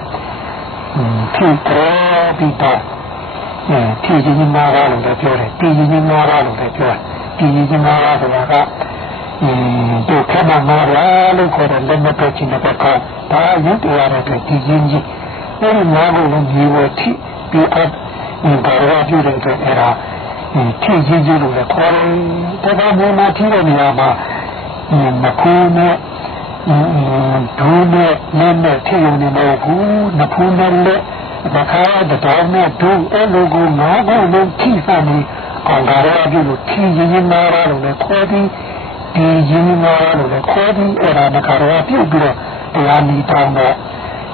ที่เกิดปีต่อที่จริงนาราลงไปเจอเลยที่จริงนาราลงไปเจอที่จริงนาราตัวก็ตัวแค่นาราลูกคนเดินมาตัวจริงนะก็ตาอยู่ตัวอะไรตัวที่จริงนี่นาราลงยีวที่ปีอัดบาราอยู่ในตัวเอราที่จริงลูกเลยคนแต่ว่าเมื่อมาที่เราเนี่ยมานักคู่เนี่ยดูเนี่ยเนี่ยที่อยู่ในโลกูนักพูนเนี่ยราคาจะตอนเนี่ยดูโลกูน้ากูลงที่ฝั่งนี้ของการเราดูที่ยินนาราเลยข้อที่ยินนาราเลยข้อที่เราในการเราดูดูตัวนี้ตามว่า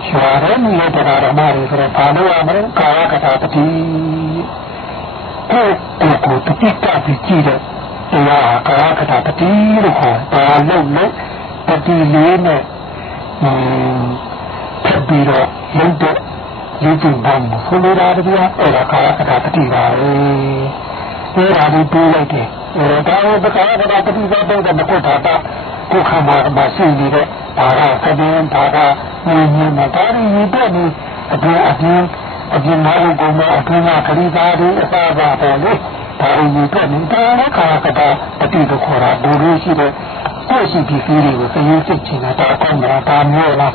ชาวบ้านเนี่ยตัวเรามาเรื่องพานุอามันการกระทำที่กูตุกิตาพิจิตรตัวการกระทำที่ลูกของตาลงเนี่ยปฏิเลี้ยเนี่ยทับบีเราเล่นตัวยืนบังสุริราดีอ่ะราคากระดาษตีราราดีดูเลยดิดาวประกาศกระดาษตีราต้องจะมาคุยท่ากูข้ามาสิ่งนี้เลยตาราคดีนตารามีมาตารีมีตัวนี้อดีตนาลูกมาอดีตนาคดีตาดีสาบาปเลยตารีมีตัวนี้ตาราคากระดาษตีตัวขราดูรู้สิเลยก็สิ่งที่ฟีรีก็ยิ่งติดชินะตาคนมาตามเนี่ยละ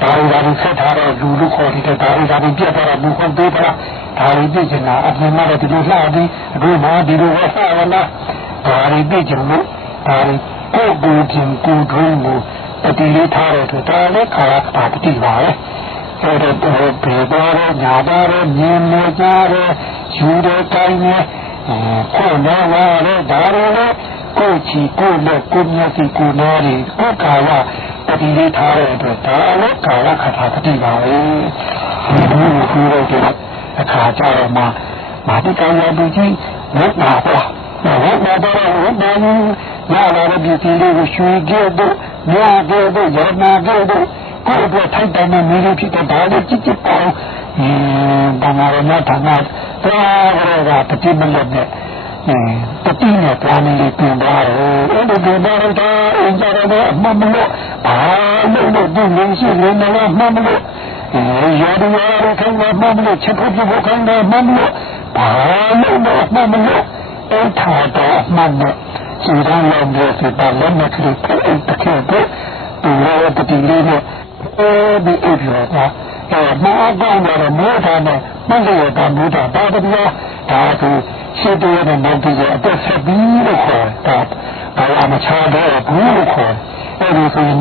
ตาลีราดีเสถาเราดูลูกคนที่ตาลีราดีเจ้าเราดูคนตัวเราตาลีดีจนะอันนี้มาได้ดีลาดีรู้มาดีรู้ว่าสาวนะตาลีดีจนะตาลีก็ดูจริงกูดูมูปฏิลิธาเราตาลีขาปาปฏิวาเลยเปรตอะไรญาติอะไรเนียมจาระชูเดกันเนี่ยคนละว่าเลยดาร์ကိုချီကိုလက်ကိုမျက်စိကိုနားတွေကိုကာလပฏิလေးထားတဲ့အတွက်ဒါလည်းကာလခါတာပฏิပါပဲဒီလိုပြောရတဲ့အခါကျတော့မာတိကောင်းရဘူးကြီးဝတ်ပါတော့ဝတ်ပါတော့ဝတ်ပါဘူးရလာတဲ့ပြည်စီလေးကိုရွှေကြဲတော့မြားကြဲတော့ရနာကြဲတော့ကိုယ်ကထိုက်တယ်နဲ့မျိုးဖြစ်တဲ့ဒါလည်းကြည့်ကြည့်ပေါ့ဘာမှမထားတာတော့ပฏิမလို့နဲ့တတိယplanလေးပြင်သွားတော့အဲ့ဒီပြင်သွားတော့အင်ဂျာတော့မမလို့ဘာလို့ဒီလိုရှိနေလဲမမလို့ရာဒီယာရခံမမလို့ချက်ဖို့ဖို့ခံမမလို့ဘာလို့မမလို့အဲ့ထားတော့မမလို့စီရန်လုံးလို့စတာလည်းမခရီးတကယ်တော့ဒီလိုတတိလေးနဲ့ဒီအပြောတာမအကောင်းတော့မိုးထားနဲ့မလို့တာမိုးတာဘာတပြောဒါဆို ရှိတဲ့နောက်တည်းအသက်ဆက်ပြီးလို့ခေါ်တာဘာမှမချတော့ဘူးလို့ခေါ်အဲဒီဆိုရင်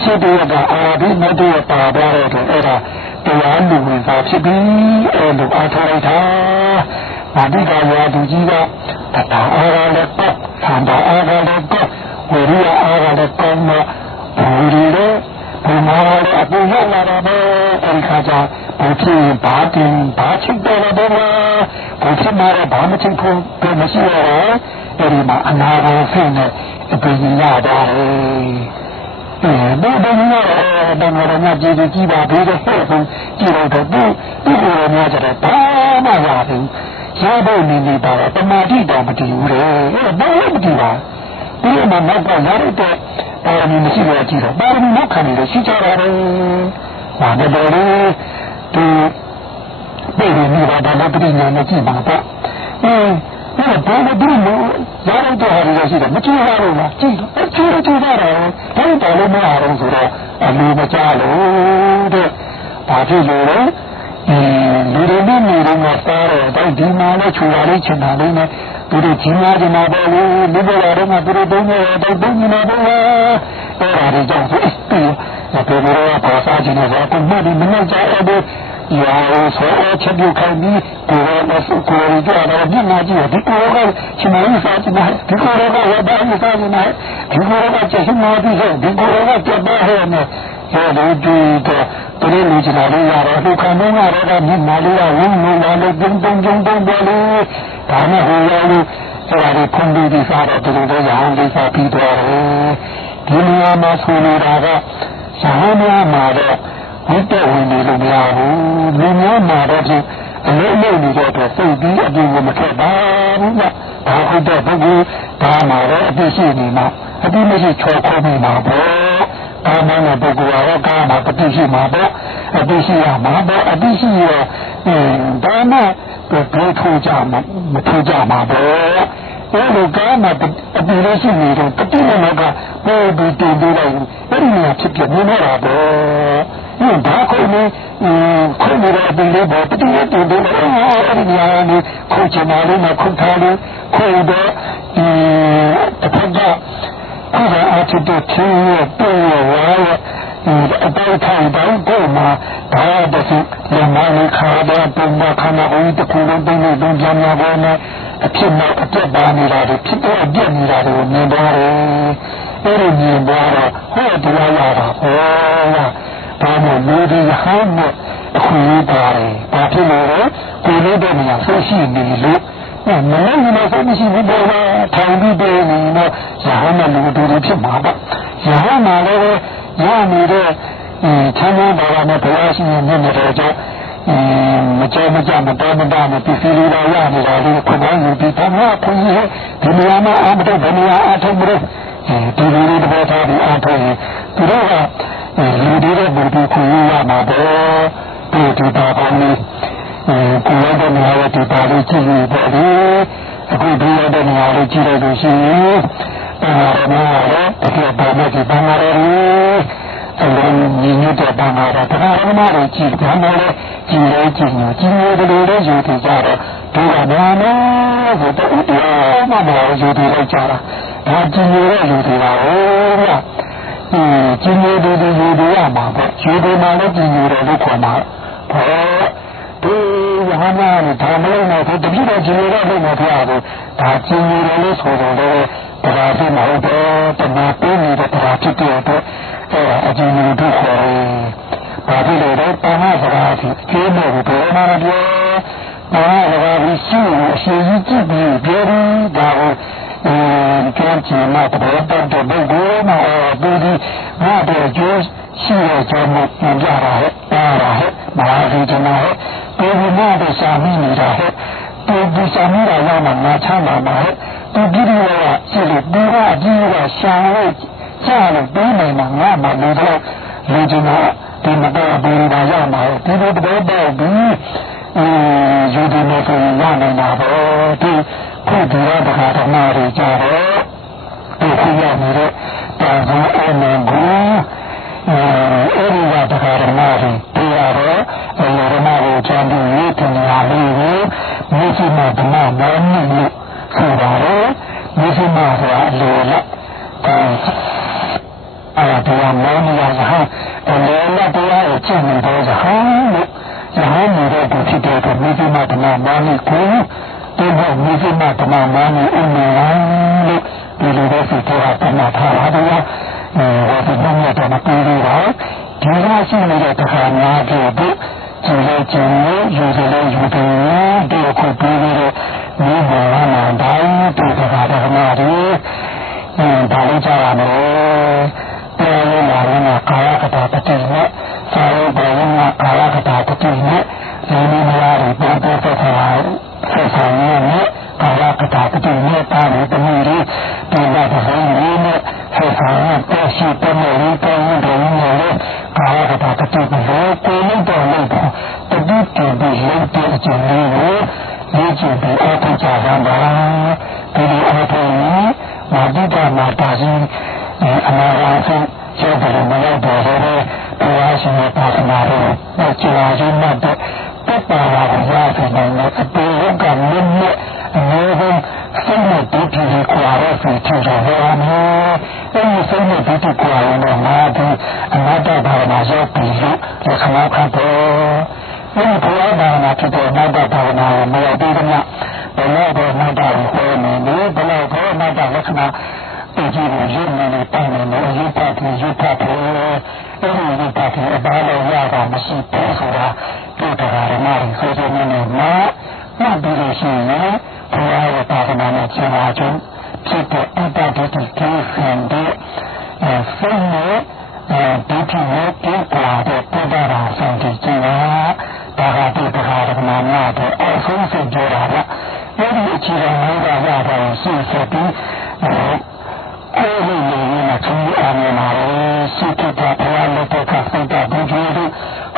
ရှိတဲ့အာဒီနောက်တည်းပါတော့တယ်အဲ့ဒါတရားလူဝင်စားဖြစ်ပြီးအဲ့လိုအားထုတ်လိုက်တာဗာတိကရာသူကြီးကတာအားရလည်းပတ်သံတာအားရလည်းပတ်ဝိရိယအားရလည်းကောင်းတော့ဝိရိယဘုမာရလည်းအပူရောက်လာတော့အဲဒီခါကျဘုဖြစ်ဘာတင်ဘာချစ်တယ်လည်းဘုဖြစ်မှာဘာမချစ်ဖို့ဘယ်မရှိရတော့အဲဒီမှာအနာဂတ်ဖြစ်နေအပင်ရတာဘုရားကတော့ဘယ်လိုလဲကြည်ကြည်ပါသေးတယ်ဟဲ့ဆိုကြည်တော့သူ့ကိုယ်များကြတယ်ဘာမှမရဘူးရဖို့နေပါတော့တမာတိတော်မတည်ဘူးလေအဲ့တော့ဘာမှမတည်ပါဒီမှာနောက်ကရတဲ့ပါရမီမရှိတော့ကြည့်တော့ပါရမီနောက်ခံနေလို့ရှိကြတယ်ဟာဒါတော့သူပြည်နေပါတော့ပြည်နေမကြည့်ပါတော့အဲ့ဘာလို့ဒီလိုရတဲ့တော်ရရှိတယ်မကြည့်ရတော့လားကြည့်တော့ကြည့်ကြည့်တော့ဘယ်တော်လို့မရတော့ဆိုတော့အလိုမကြလို့တဲ့ဘာဖြစ်လို့လဲလူတွေနဲ့နေတော့မှာစားတော့ဒီမှာလည်းခြူလာလေးချင်တာလေးနဲ့သူတို့ကြီးမားကြမှာပေါ့လေလူတွေတော့မှသူတို့တုံးနေတော့တုံးနေတော့အဲ့ဒါတွေကြောင့်ဆိုပြီးတော့ဘယ်လိုပါစားခြင်းလဲဆိုတော့မနေ့ကျအဲ့ဒီရာဆိုချက်ပြုခိုင်းပြီးကိုယ်ကစုကိုယ်ကြတော့ဒီမှာကြည့်ဒီကိုယ်ကရှင်မင်းစားချင်တယ်ဒီကိုယ်ကဝတ်သားစားချင်တယ်ဒီကိုယ်ကချက်ရှင်မပြီးဒီကိုယ်ကချက်ပါဟဲ့နဲ့အဲဒီတူတဲ့လူကြီးလာလို့ရတော့သူခံနေရတော့ဒီမာလေးကဝင်းနေလာလို့တုံပေါ်လို့ဒါနဲ့ဟိုရောလို့အဲ့ဒါကိုခွန်ပြီးစားတော့သူတို့ရအောင်လေးစားပြီးတော့ဒီနေရာမှာဆိုနေတာကဇာမမှာတော့ဝိတ္တဝင်နေလို့မရဘူးလူမျိုးမှာတော့ဒီအလုံးလုံးနေတော့စိတ်ပြီးအပြင်ကိုမထွက်ပါဘူးကဒါဟုတ်တဲ့ပုဂ္ဂိုလ်ဒါမှာတော့အပြစ်ရှိနေမှာအပြစ်မရှိချော်ခေါ်နေမှာပေါ့ဒါမှလည်းပုဂ္ဂိုလ်ကတော့ကာမပฏิရှိမှာပေါ့အပြစ်ရှိရမှာပေါ့အပြစ်ရှိရဒါမှဘယ်ထိုးကြမှာမထိုးကြမှာပေါ့အဲ့လိုကာမအပြစ်လေးရှိနေတော့တတိယနောက်ကပို့ပြီးတင်ပေးလိုက်အဲ့ဒီနေရာဖြစ်ပြနေတော့ပေါ့ဒါခုနေခုနေတော့ဒီလိုပေါ့တတိယတင်ပေးလိုက်အဲ့ဒီနေရာလေးခုချင်တာလေးနဲ့ခုထားလေးခုတော့တစ်ဖက်ကခုကအဖြစ်တဲ့ချင်းရဲ့ပို့ရဝါရဲ့အတောက်ထိုင်တော့ကိုယ်မှာဒါတည်းရမလေးခါတော့ပုံမခဏဦးတခုလုံးတင်းနေကြမ်းများပေါ်နဲ့အဖြစ်နဲ့အပြတ်ပါနေတာတွေဖြစ်တော့အပြတ်နေတာတွေကိုမြင်တော့တယ်အဲ့ဒီမြင်တော့ဟောတရားရတာဟောဒါမှလူတွေဟောနဲ့အခုပါတယ်ဘာဖြစ်လို့လဲကိုယ်လေးတဲ့နေရာဆိုရှိနေလို့မလည်းဒီမှာဆိုမရှိဘူးပေါ့ထောင်ပြီးတယ်နေတော့ရဟန်းနဲ့လူတွေဖြစ်မှာပေါ့ရဟန်းမှာလည်းရနေတဲ့ချမ်းသာပါနဲ့ဘုရားရှင်ရဲ့မျက်နှာတော်ကြောင့်မကြောက်မကြမတော်မတာနဲ့ပြည့်စုံလာရနေတာလေးခုနကယူပြီးတော့ခွင့်ရဒီနေရာမှာအမတော်ဘယ်နေရာအထုံးမလို့ဒီလိုလေးတော့ထားပြီးအထုံးရင်သူတို့ကလူတွေရဲ့ဘုရားခွင့်ရမှာပေါ့ဒီပါပါလေးကိုယ်ရဲ့နေရာတွေပါလို့ကြည့်ရပေါ့လေအခုဒီရတဲ့နေရာလေးကြည့်လိုက်လို့ရှိရင်တော့တကယ်ပါမယ်ဒီပါမာရီအလုံးညီညွတ်တဲ့ပါမာရာတရားဓမ္မတွေကြည့်တယ်နော်ကြည်လဲကြည်ညိုကြည်ညိုတယ်လို့လည်းယူတယ်ကြတော့ဒီကဘာလို့ဆိုတော့တရားမှမဟုတ်ယူတယ်လိုက်ကြတာဒါကြည်ညိုတဲ့ယူတယ်ပါဟုတ်လားကြည်ညိုတယ်ယူတယ်ရမှာပေါ့ယူတယ်မှလည်းကြည်ညိုတယ်လို့ခေါ်မှာဟောဒီရဟန်းများနဲ့ဒါမလို့တော့တတိယကြည်ညိုတဲ့လို့မပြောဘူးဒါကြည်ညိုတယ်လို့ဆိုတော့တရားဖြစ်မှာတော့တမန်ပေးနေတဲ့တရားဖြစ်တဲ့အတွက်အကျဉ်းတို့ခေါ်တယ်။ဘာဖြစ်လို့လဲတာမစကားဖြစ်ကျင်းလို့ဘယ်မှာပြောတာစကားကြီးရှိအရှိကြီးကြည့်ပြီးပြောပြီးဒါကိုကျောင်းချင်မှာတော့တဲ့ပုဂ္ဂိုလ်မှာဒီငါတို့ကျိုးရှိတဲ့ကြောင့်ပြန်ကြတာဟဲ့တာဟဲ့မဟာဒီကျနာဟဲ့ဒီမှာတော့စာမိနေတာဟဲ့ဒီစာမိတာရမှာငါချမ်းပါမှာဟဲ့ဒီပြည်တော်ကရှိလို့ဒီကအကြီးကရှာလို့ကြားလို့ပြီးနေမှာငါမှလို့တော့လူကျင်တာဒီမတော်ဘယ်လိုရမှာဒီလိုတော့တော့ပြီးယူဒီနေဆိုရနေတာပေါ့ဒီခုဒီရတဲ့ဓမ္မတွေကြတော့ဒီခုရနေတဲ့တာဇာအနန္ကူအဲဒီကတရားဓမ္မတွေဒီရတော့ဓမ္မကိုချမ်းပြီးရတဲ့နေရာလေးကိုမြစ်ကြီး มาธรรมะน้อยนิดนิดคือว่ามิสิมาสระเลละတရားမောနိယယဟအလေလတရားကိုကျင့်နေတော့ယဟလို့ယဟနေတဲ့သူဖြစ်တဲ့အတွက်မိသိမဓမ္မမောနိကိုဒီဘမိသိမဓမ္မမောနိဥမ္မာလို့ဒီလိုပဲစိတ်ထားတတ်ထားပါတယ်ဝါသနာနဲ့တော့မပြီးသေးပါဒီကရှိနေတဲ့တရားများတို့ကျင့်လို့ကျင့်လို့ယူစလို့ယူတယ်ဒီအခုပြီးပြီးတော့မိမောနာတိုင်းဒီတရားဓမ္မတွေဒါလေးကြရမယ်တရားလာလာကာယကတာပတိနဲ့သာရဘဝနာကာယကတာပတိနဲ့ဒီလိုများတွေပေါ်ပေါ်ဆက်ဆက်ဆောင်ရမယ်ကာယကတာပတိနဲ့တာလို့တမျိုးလေးဒီမှာတစ်စုံလေးနဲ့ဆက်ဆောင်ရတဲ့ရှိတဲ့မျိုးတွေပေါ်နေတယ်ကာယကတာပတိကိုကိုယ်နဲ့တော်လို့တတိတည်းဒီလုံးတဲ့အကျဉ်းလေးကိုလေ့ကျင့်ပြီးအားထုတ်ကြရမှာဒီလိုအားထုတ်ရင်မာတိတာမာတာရှင်အနာဂတ်ဆုံးကျောင်းတော်မှာတော့ဘုရားရှင်ရဲ့ပါသနာတော်နဲ့ကြာရင်းနဲ့တက်ပါလာကြတဲ့နိုင်ငံအပေရုပ်ကမြင့်မြတ်အမျိုးဆုံးစိတ်နဲ့ဒီပြည်ကိုရတဲ့ဆိုချင်ကြပါမယ်အဲဒီစိတ်နဲ့ဒီပြည်ကိုရတဲ့မှာဒီအနာတဘာဝနာရောက်ပြီးလက်ခံခတ်တော့ဒီဘုရားဘာသာဖြစ်တဲ့နာတဘာဝနာကိုမရောက်သေးတဲ့ဘယ်လိုနာတကိုဟောနေလဲဘယ်လိုနာတလက္ခဏာဒီကြီးကိုရင်းနေတိုင်းနေရုပ်ပတ်ပြီးရုပ်ပတ်ပြီးအဲဒီရုပ်ပတ်ပြီးအပါလို့ရတာမရှိဘူးဆိုတာဒီတရားဓမ္မတွေဆိုဆိုနေနေမှာမှတ်ပြီးလို့ရှိရင်ဘုရားရဲ့သာသနာနဲ့ကျင့်ပါခြင်းဖြစ်တဲ့အတ္တဒိဋ္ဌိကိစ္စတဲ့စိတ်နဲ့ဒီထက်နဲ့ပြပါတဲ့ပုဒ္ဒရာစံတည်ခြင်းကဒါကဒီတရားဓမ္မများတဲ့အဆုံးစိတ်ကြတာကအဲဒီအခြေခံမျိုးကရတာရှိဆက်ပြီးအဲဒီလိုမျိုးချင်းအားနေမှာစိတ်ကဘုရားလက်ထက်ကစိတ်ကဒီလို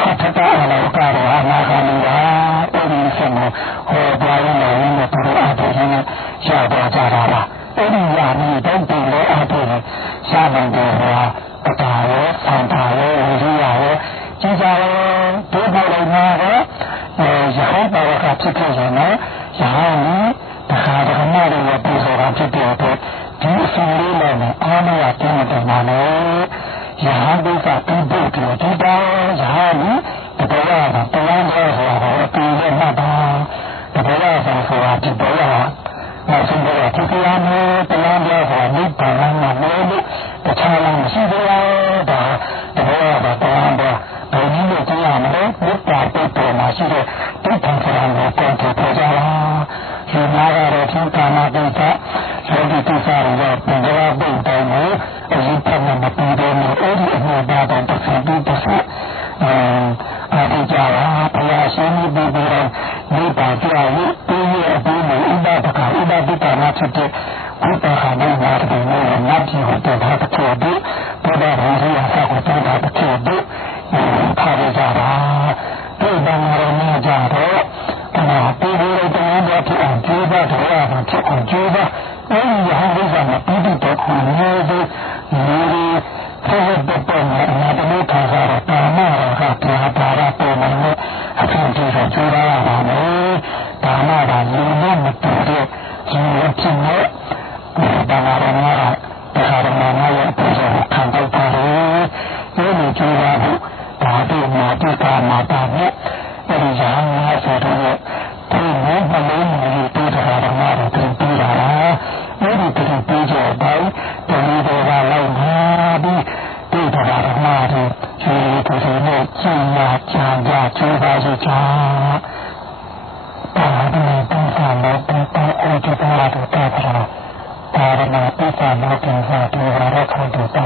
ဟတ်တာအလောကရောအနာဂတ်ရောအဲဒီစမဟောပါရမယ်လို့ပြောအပ်တယ်နဲ့ရပါကြတာပါအဲဒီရနေတော့ဒီလိုအပ်တယ်ရနိုင်တယ်ဟာတရားရောသံဃာရောဝိရိယရောကျေးဇူးရောဒီလိုလိုက်မှာတော့ရဟန်းတော်ကဖြစ်ဖြစ်ရင်တော့ရဟန်းကြီးတရားဓမ္မတွေပြည့်စုံတာဖြစ်တဲ့အတွက်ဒီအစီအလေးနဲ့အားမရတဲ့တဲ့မှာလေရဟန်းဒုက္ခပြီးဖို့ဒီတော့ရဟန်းကြီးတရားတော်တရားတော်ဆိုတာအပြင်နဲ့မှတ်ပါတရားတော်ဆိုတာဒီတရားနောက်ဆုံးတော့ဒီတရားနဲ့တရားတော်ဆိုတာနိဗ္ဗာန်မှာလို့တခြားလည်းမရှိသေးဘူးဒါတရားတော်တရားတော်ဘယ်နည်းနဲ့ကြားရမလဲဘုရားပိတ်ပေါ်မှာရှိတဲ့ဒိဋ္ဌိဆိုတာကိုပြန်ကြည့်ကြပါဒီမှာတော့သင်္ကာမပိဋကယောဂီတိစာရောပြန်ကြပါပိတ်တယ်လို့အရင်ကမှမပြီးတယ်လို့အဲ့ဒီအမှုပါတော့တစ်ဆပြီးတစ်ဆအားကြတာဘုရားရှင်ကြီးပြီးတော့ဒီပါကြောင့်ဒီရဲ့အပြီးမှာဥပဒကဥပဒကနာဖြစ်တဲ့ဘုရားဟာလည်းငါတို့နဲ့ငါ့ပြည်ကိုတက်တာတစ်ချက်ပြီးဘုရားရဲ့ရာဇကိုတက်တာတစ်ချက်ပြီးခါရကြတာဒီဘင်္ဂရမကြတော့ဒီလိုတရားတော်ဖြစ်အောင်ကြိုးစားတရားတော်ဖြစ်အောင်ကြိုးစားအဲဒီရဟန်းတွေကမပြီးတော့ခုနေသေးဒီဆက်တဲ့ပုံနဲ့အနာတမေခါစားတော့တာမတော်ကပြာပါရပုံနဲ့အထူးကြီးကြိုးစားရပါမယ်ဒါမှသာလူနဲ့မတူတဲ့ဒီအဖြစ်နဲ့ဘာသာတော်များတရားတော်များရဲ့အပေါ်ကိုခံတော့ပါတယ်ဒီလိုကြိုးစားဖို့ဒါတို့မှာတိကာမှာတာနဲ့အဲဒီရဟန်းများဆိုတော့ဒီလိုမလုံးမျိုးတွေတရားတော်များတွေပြင်ပြတာအဲဒီပြင်ပြကြတော့ဒီလိုတော့လောက်မှာဒီတရားတော်များတွေဒီလိုနဲ့ကျင့်ရကြကြကျိုးပါစေချာဒါဒီတိစာလို့တဲ့အဲဒီတရားတော်တာတာရမပိစာလို့ပြောတာဒီရခန့်တူတာ